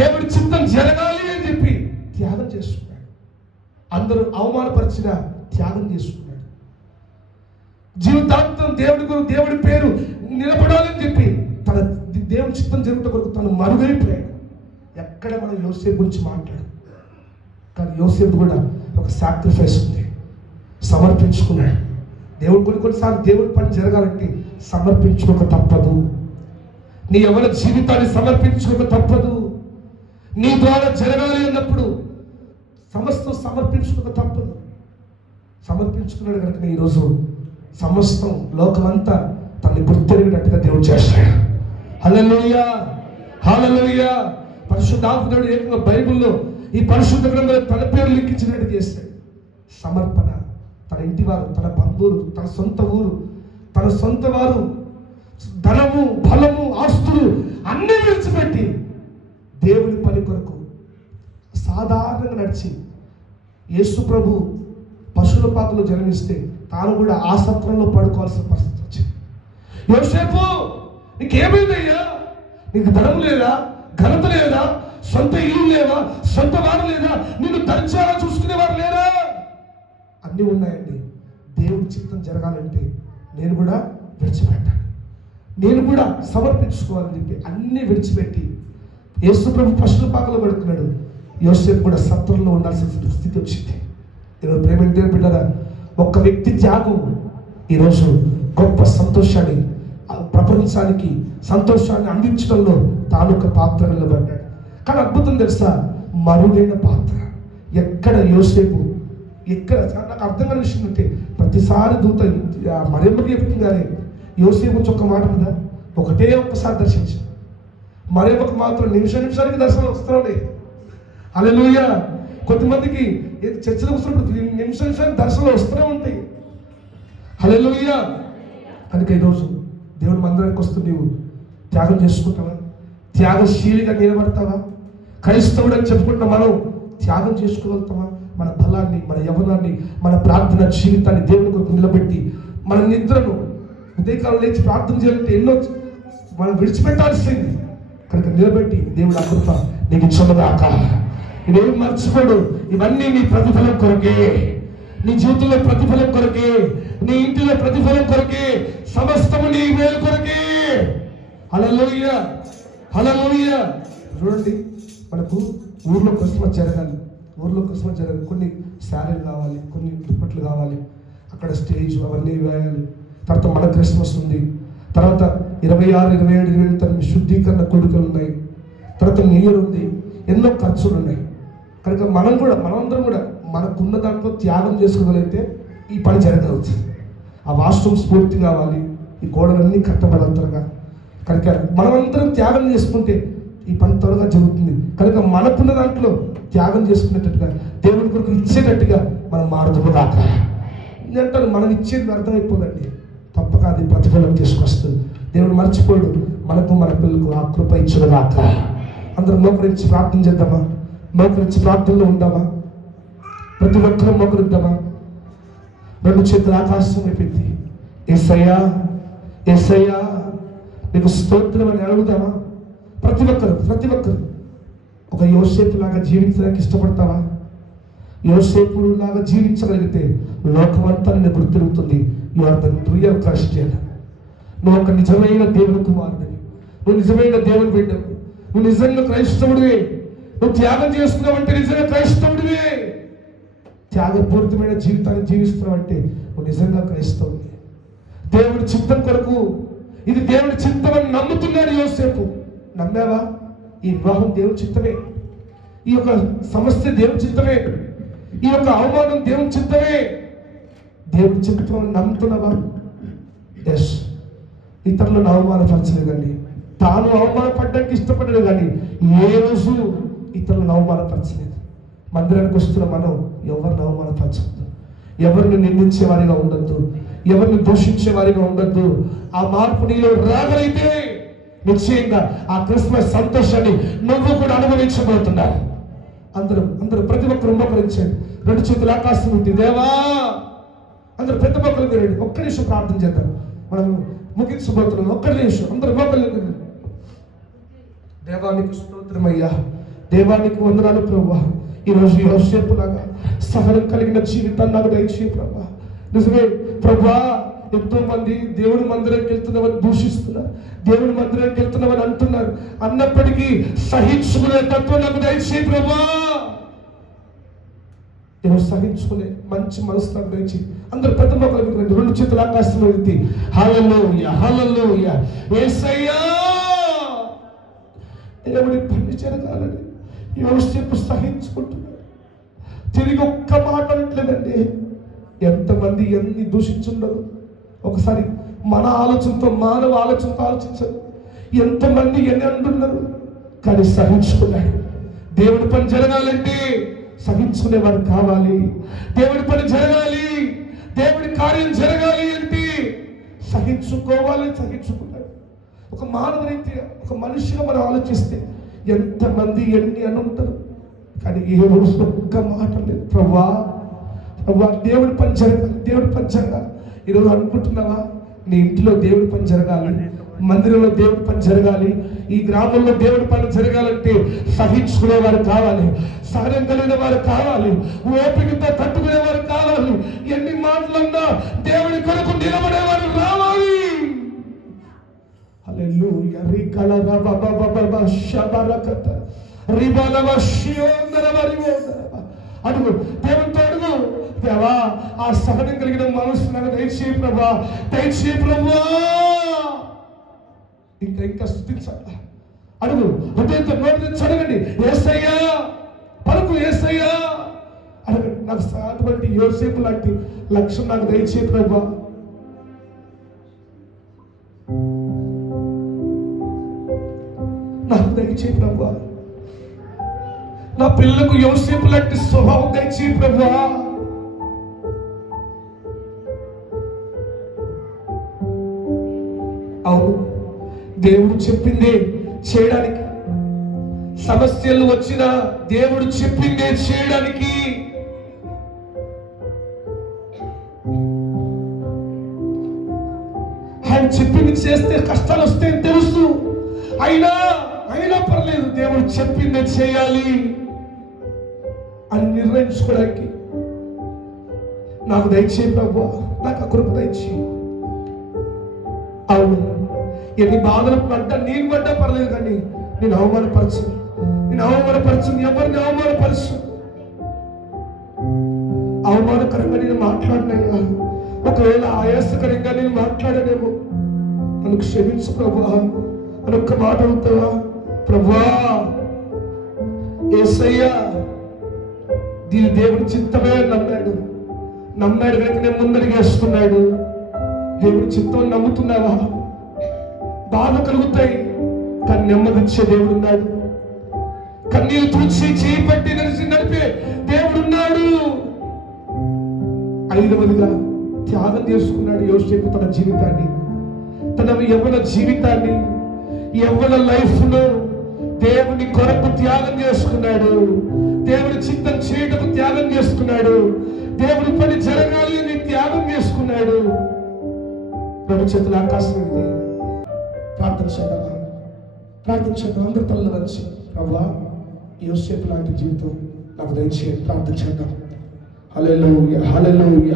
దేవుడి చిత్తం జరగాలి అని చెప్పి త్యాగం చేసుకున్నాడు. అందరూ అవమానపరిచిన త్యాగం చేసుకున్నాడు. జీవితాంతం దేవుడి పేరు నిలబడాలని చెప్పి తన దేవుడి చిత్తం జరుగుట కొరకు తను మరుగైపోయాడు. ఎక్కడ మనం యోసేపు గురించి మాట్లాడు, కానీ యోసేపు కూడా ఒక సాక్రిఫైస్ ఉంది, సమర్పించుకున్నాడు. కొన్నిసార్లు దేవుడి పని జరగాలంటే సమర్పించుకోక తప్పదు. నీ ఎవరి జీవితాన్ని సమర్పించుకోక తప్పదు. నీ ద్వారా జరగాలి అన్నప్పుడు సమస్తం సమర్పించుకోక తప్పదు. సమర్పించుకున్నాడు కనుక ఈరోజు సమస్తం లోకమంతా తనని గుర్తెరిగినట్టుగా దేవుడు చేస్తాడు. హల్లెలూయా, హల్లెలూయా. పరిశుద్ధాత్ముడు ఏకంగా బైబిల్లో ఈ పరిశుద్ధ గ్రంథంలో తన పేరు లిఖించినట్టు చేస్తాడు. సమర్పణ. తన ఇంటి వారు, తన బంధువులు, తన సొంత ఊరు, తన సొంత వారు, ధనము, బలము, ఆస్తులు అన్నీ విడిచిపెట్టి దేవుని పని కొరకు సాధారణంగా నడిచి, యేసు ప్రభు పశువుల పాకలో జన్మిస్తే తాను కూడా ఆ సత్రంలో పడుకోవాల్సిన పరిస్థితి వచ్చింది. యోసేపు, నీకేమైందయ్యా? నీకు ధనం లేదా, ఘనత లేదా, సొంత ఇల్లు లేదా, సొంత వారు లేదా, నిన్ను దర్జాగా చూసుకునేవారు లేరా? అన్నీ ఉన్నాయండి. దేవుడి చిత్తం జరగాలంటే నేను కూడా విడిచిపెట్టాను, నేను కూడా సమర్పించుకోవాలని చెప్పి అన్నీ విడిచిపెట్టి యేసు ప్రభు పశువుల పాకలో పడుకున్నాడు. యోసేపు కూడా సత్రంలో ఉండాల్సిన స్థితి వచ్చింది. ఈరోజు ప్రేమ బిడ్డరా, ఒక్క వ్యక్తి త్యాగం ఈరోజు గొప్ప సంతోషాన్ని, ప్రపంచానికి సంతోషాన్ని అందించడంలో తాను ఒక పాత్ర నిలబడ్డాడు. కానీ అద్భుతం తెలుసా, మరుగైన పాత్ర. ఎక్కడ యోసేపు, ఎక్కడ నాకు అర్థం కాని విషయం అంటే, ప్రతిసారి దూత మరియమ్మకి చెప్తుందని యోసేపు ఒక్క మాట మీద ఒకటే ఒక్కసారి దర్శించాడు. మరియమ్మకు మాత్రం నిమిషానికి దర్శనం వస్తున్నాయి. హల్లెలూయా. కొంతమందికి చర్చలో వస్తున్నప్పుడు నిమిషానికి దర్శనం వస్తూనే ఉంటాయి. హల్లెలూయా. కనుక ఈరోజు దేవుని మందిరానికి వస్తూ నీవు త్యాగం చేసుకుంటావా? త్యాగశీలిగా నిలబడతావా? క్రైస్తవుడు అని చెప్పుకుంటున్న మనం త్యాగం చేసుకోగలుగుతామా? మన బలాన్ని, మన యవ్వనాన్ని, మన ప్రార్థన జీవితాన్ని దేవుని కొరకు నిలబెట్టి, మన నిద్రను ఉదయకాలం లేచి ప్రార్థన చేయాలంటే ఎన్నో మనం విడిచిపెట్టాల్సింది. కనుక నిలబెట్టి దేవుడు ఆ కృప నీకు ఇచ్చుగాక. ఇదేం మర్చిపోడు. ఇవన్నీ నీ ప్రతిఫలం కొరకే, నీ జీవితంలో ప్రతిఫలం కొరకే, నీ ఇంటిలో ప్రతిఫలం కొరకే, సమస్తము నీ మేలు కొరకే. హల్లెలూయా, హల్లెలూయా. చూడండి, మనకు ఊర్లో క్రిస్మస్ జరగాలి, కొన్ని శారీలు కావాలి, కొన్ని దుప్పట్లు కావాలి, అక్కడ స్టేజ్ అవన్నీ వేయాలి. తర్వాత మన క్రిస్మస్ ఉంది, తర్వాత 26, 27, 28 శుద్ధీకరణ కోరికలు ఉన్నాయి, తర్వాత న్యూ ఇయర్ ఉంది, ఎన్నో ఖర్చులు ఉన్నాయి. కనుక మనమందరం కూడా మనకున్న దాంట్లో త్యాగం చేసుకోగలిగితే ఈ పని జరగవచ్చు. ఆ వాష్రూమ్స్ పూర్తి కావాలి, ఈ గోడలన్నీ కట్టబడంతగా. కనుక మనమందరం త్యాగం చేసుకుంటే ఈ పని త్వరగా జరుగుతుంది. కనుక మనకున్న దాంట్లో త్యాగం చేసుకునేటట్టుగా, దేవుడి కొరకు ఇచ్చేటట్టుగా మనం మారుతుదాకా. అంటారు, మనం ఇచ్చేది అర్థమైపోదండి, తప్పక అది ప్రతిఫలం తీసుకొస్తుంది. దేవుడు మర్చిపోడు. మనకు మన పిల్లలకు ఆ కృప ఇచ్చుదాకా. అందరం మోకరించి ప్రార్థన చేద్దామా? మోకరించి ప్రార్థనలో ఉందామా? ప్రతి ఒక్కరూ మోకరిద్దామా? 2 చేతులు ఆకాశం పెట్టి, యేసయ్యా, యేసయ్యా నీకు స్తోత్రం అని అడుగుదామా? ప్రతి ఒక్కరు ఒక యోసేపు లాగా జీవించడానికి ఇష్టపడతావా? యోసేపు లాగా జీవించగలిగితే లోకమంతా నిన్ను గుర్తిరుగుతుంది. You are the real Christian. నువ్వు ఒక నిజమైన దేవుని కుమారుడివి, నువ్వు నిజమైన దేవుని బిడ్డవు, నువ్వు నిజంగా క్రైస్తవుడివే. నువ్వు త్యాగం చేస్తున్నావంటే నిజంగా క్రైస్తవుడివే. త్యాగపూరితమైన జీవితాన్ని జీవిస్తున్నావంటే నువ్వు నిజంగా క్రైస్తవుడివి. దేవుడి చిత్తం కొరకు, ఇది దేవుడి చిత్తం అని నమ్ముతున్నాడు యోసేపు. నమ్మావా? ఈ వివాహం దేవుడి చిత్తమే, ఈ యొక్క సమస్య దేవుడి చిత్తమే, ఈ యొక్క అవమానం దేవుడి చిత్తమే. దేవుడి చిత్తం నమ్ముతున్నావా? ఎస్. ఇతరులను అవమానపరచలేదండి, తాను అవమానపడ్డానికి ఇష్టపడలేదు, కానీ ఏ రోజు ఇతరులను అవమానపరచలేదు. మందిరానికి వస్తున్న మనం ఎవరిని అవమానపరచద్దు, ఎవరిని నిందించే వారిగా ఉండొద్దు, ఎవరిని దూషించే వారిగా ఉండొద్దు. ఆ మార్పు నీలో రాగలిగితే నిశ్చయంగా ఆ క్రిస్మస్ సంతోషాన్ని నువ్వు కూడా అనుభవించబోతున్నావు. అందరూ ప్రతి ఒక్కరు మోకరించండి, రెండు చేతులు ఆకాశం ఉంది. దేవా, అందరూ ప్రతి ఒక్కరు తినండి. ఒక్క నిమిషం ప్రార్థన చేద్దాం, మనం ముగించబోతున్నాం. ఒక్క నిమిషం అందరూ మోకలు. దేవానికి స్తోత్రమయ్యా, దేవానికి వందనాలు ప్రభువా. ఈరోజు యోసేపులాగా సహనం కలిగిన జీవితాన్ని నాకు దయచేయి ప్రభువా. నిజమే ప్రభువా, ఎంతో మంది దేవుని మందిరానికి వెళ్తున్నామని దూషిస్తున్నారు, దేవుని మందిరానికి వెళ్తున్నామని అంటున్నారు. అన్నప్పటికీ సహించుకునే తత్వం నాకు దయచేయి ప్రభువా. నేను సహించుకునే మంచి మనసు నాకు దయచేయి. అందరూ పెద్ద మొక్కలు రండి, రెండు చేతులు ఆకాశంలో ఎత్తి హల్లెలూయా హల్లెలూయా యేసయ్యా. దేవుడి పని జరగాలని యోసేపు సహించుకుంటున్నాడు. తిరిగి ఒక్క మాట అనట్లేదండి. ఎంతమంది ఎన్ని దూషించుండదు. ఒకసారి మన ఆలోచనతో, మానవ ఆలోచనతో ఆలోచించదు. ఎంతమంది ఎన్ని అంటున్నారు, కానీ సహించుకున్నాడు. దేవుడి పని జరగాలంటే సహించుకునేవారు కావాలి. దేవుడి పని జరగాలి, దేవుడి కార్యం జరగాలి అంటే సహించుకోవాలి. సహించుకున్నాడు. ఒక మానవ రీతిగా, ఒక మనిషిగా మనం ఆలోచిస్తే ఎంతమంది ఎన్ని అని ఉంటారు, కానీ ఏ రోజు ఒక్క మాట లేదు. ప్రభువా ప్రభువా, దేవుడి పని జరగాలి, దేవుడి పని జరగాలి. ఈరోజు అనుకుంటున్నావా, నీ ఇంట్లో దేవుడి పని జరగాలి, మందిరంలో దేవుడి పని జరగాలి, ఈ గ్రామంలో దేవుడి పని జరగాలంటే సహించుకునేవారు కావాలి, సహనం కలిగిన వారు కావాలి, ఓపికతో తట్టుకునేవారు కావాలి. ఎన్ని మాటలన్నా దేవుడి కొరకు నిలబడేవారు రావాలి. హల్లెలూయా. రికల రబబబబ శబరకత రిబలవ శియోందరవరివోందరవ. అడుగు, దేవునితో అడుగు. దేవా, ఆ సహనం కలిగిన మనసు నాకు దయచేయి ప్రభువా, దయచేయి ప్రభువా. ఇంకా స్తుతించాలి. అడుగు, హృదయంతో నోటి నుంచి అడగండి. యేసయ్యా పలుకు, యేసయ్యా అడగండి. నాకు అటువంటి యోసేపు లాంటి లక్ష్యం నాకు దయచేయి ప్రభువా. నాకు దయచేయి ప్రభువా. నా పిల్లలకు యోసేపు లాంటి స్వభావం దయచేయి ప్రభువా. అవును, దేవుడు చెప్పిందే చేయడానికి, సమస్యలు వచ్చినా దేవుడు చెప్పిందే చేయడానికి. ఆయన చెప్పింది చేస్తే కష్టాలు వస్తాయని తెలుసు, అయినా పర్లేదు, దేవుడు చెప్పిందే చేయాలి అని నిర్ణయించుకోవడానికి నాకు దయచేయి ప్రభువా. నాకు ఆ కృప దయచేయి. అవును, ఎన్ని బాధలు పడ్డా, నేను పడ్డా పర్లేదు, కానీ నేను అవమానపరచు, ఎవరిని అవమానపరచు. అవమానకరంగా నేను మాట్లాడినయ్యా, ఒకవేళ ఆయాసకరంగా నేను మాట్లాడనేమో, నన్ను క్షమించు ప్రభువా అని ఒక్క మాట అవుతావా? ప్రభువా, యేసయ్యా, దీని దేవుడి చిత్తమే నమ్మాడు కనుక నేను ముందడిగేస్తున్నాడు. దేవుడి చిత్తం నమ్ముతున్నావా? బాధ కలుగుతాయి, కానీ నెమ్మదిచ్చే దేవుడు ఉన్నాడు. కన్నీరు తుడిచి చేయి పట్టి నడిపే దేవుడున్నాడు. ఐదవదిగా త్యాగం చేసుకున్నాడు యోసేపు తన జీవితాన్ని, తన యవ్వన జీవితాన్ని, యవ్వన లైఫ్ లో దేవుని కొరకు త్యాగం చేసుకున్నాడు. దేవుడి చిత్తం చేయటం త్యాగం చేసుకున్నాడు. దేవుడి పని జరగాలి అని త్యాగం చేసుకున్నాడు. రెండు చేతుల ఆకాశం ఉంది. ప్రార్థన చేద్దాం. అందరూ తల్లి వచ్చి, ప్రభువా, యోసేపు లాంటి జీవితం నాకు దయచేయండి. ప్రార్థన చేద్దాం. హల్లెలూయా హల్లెలూయా.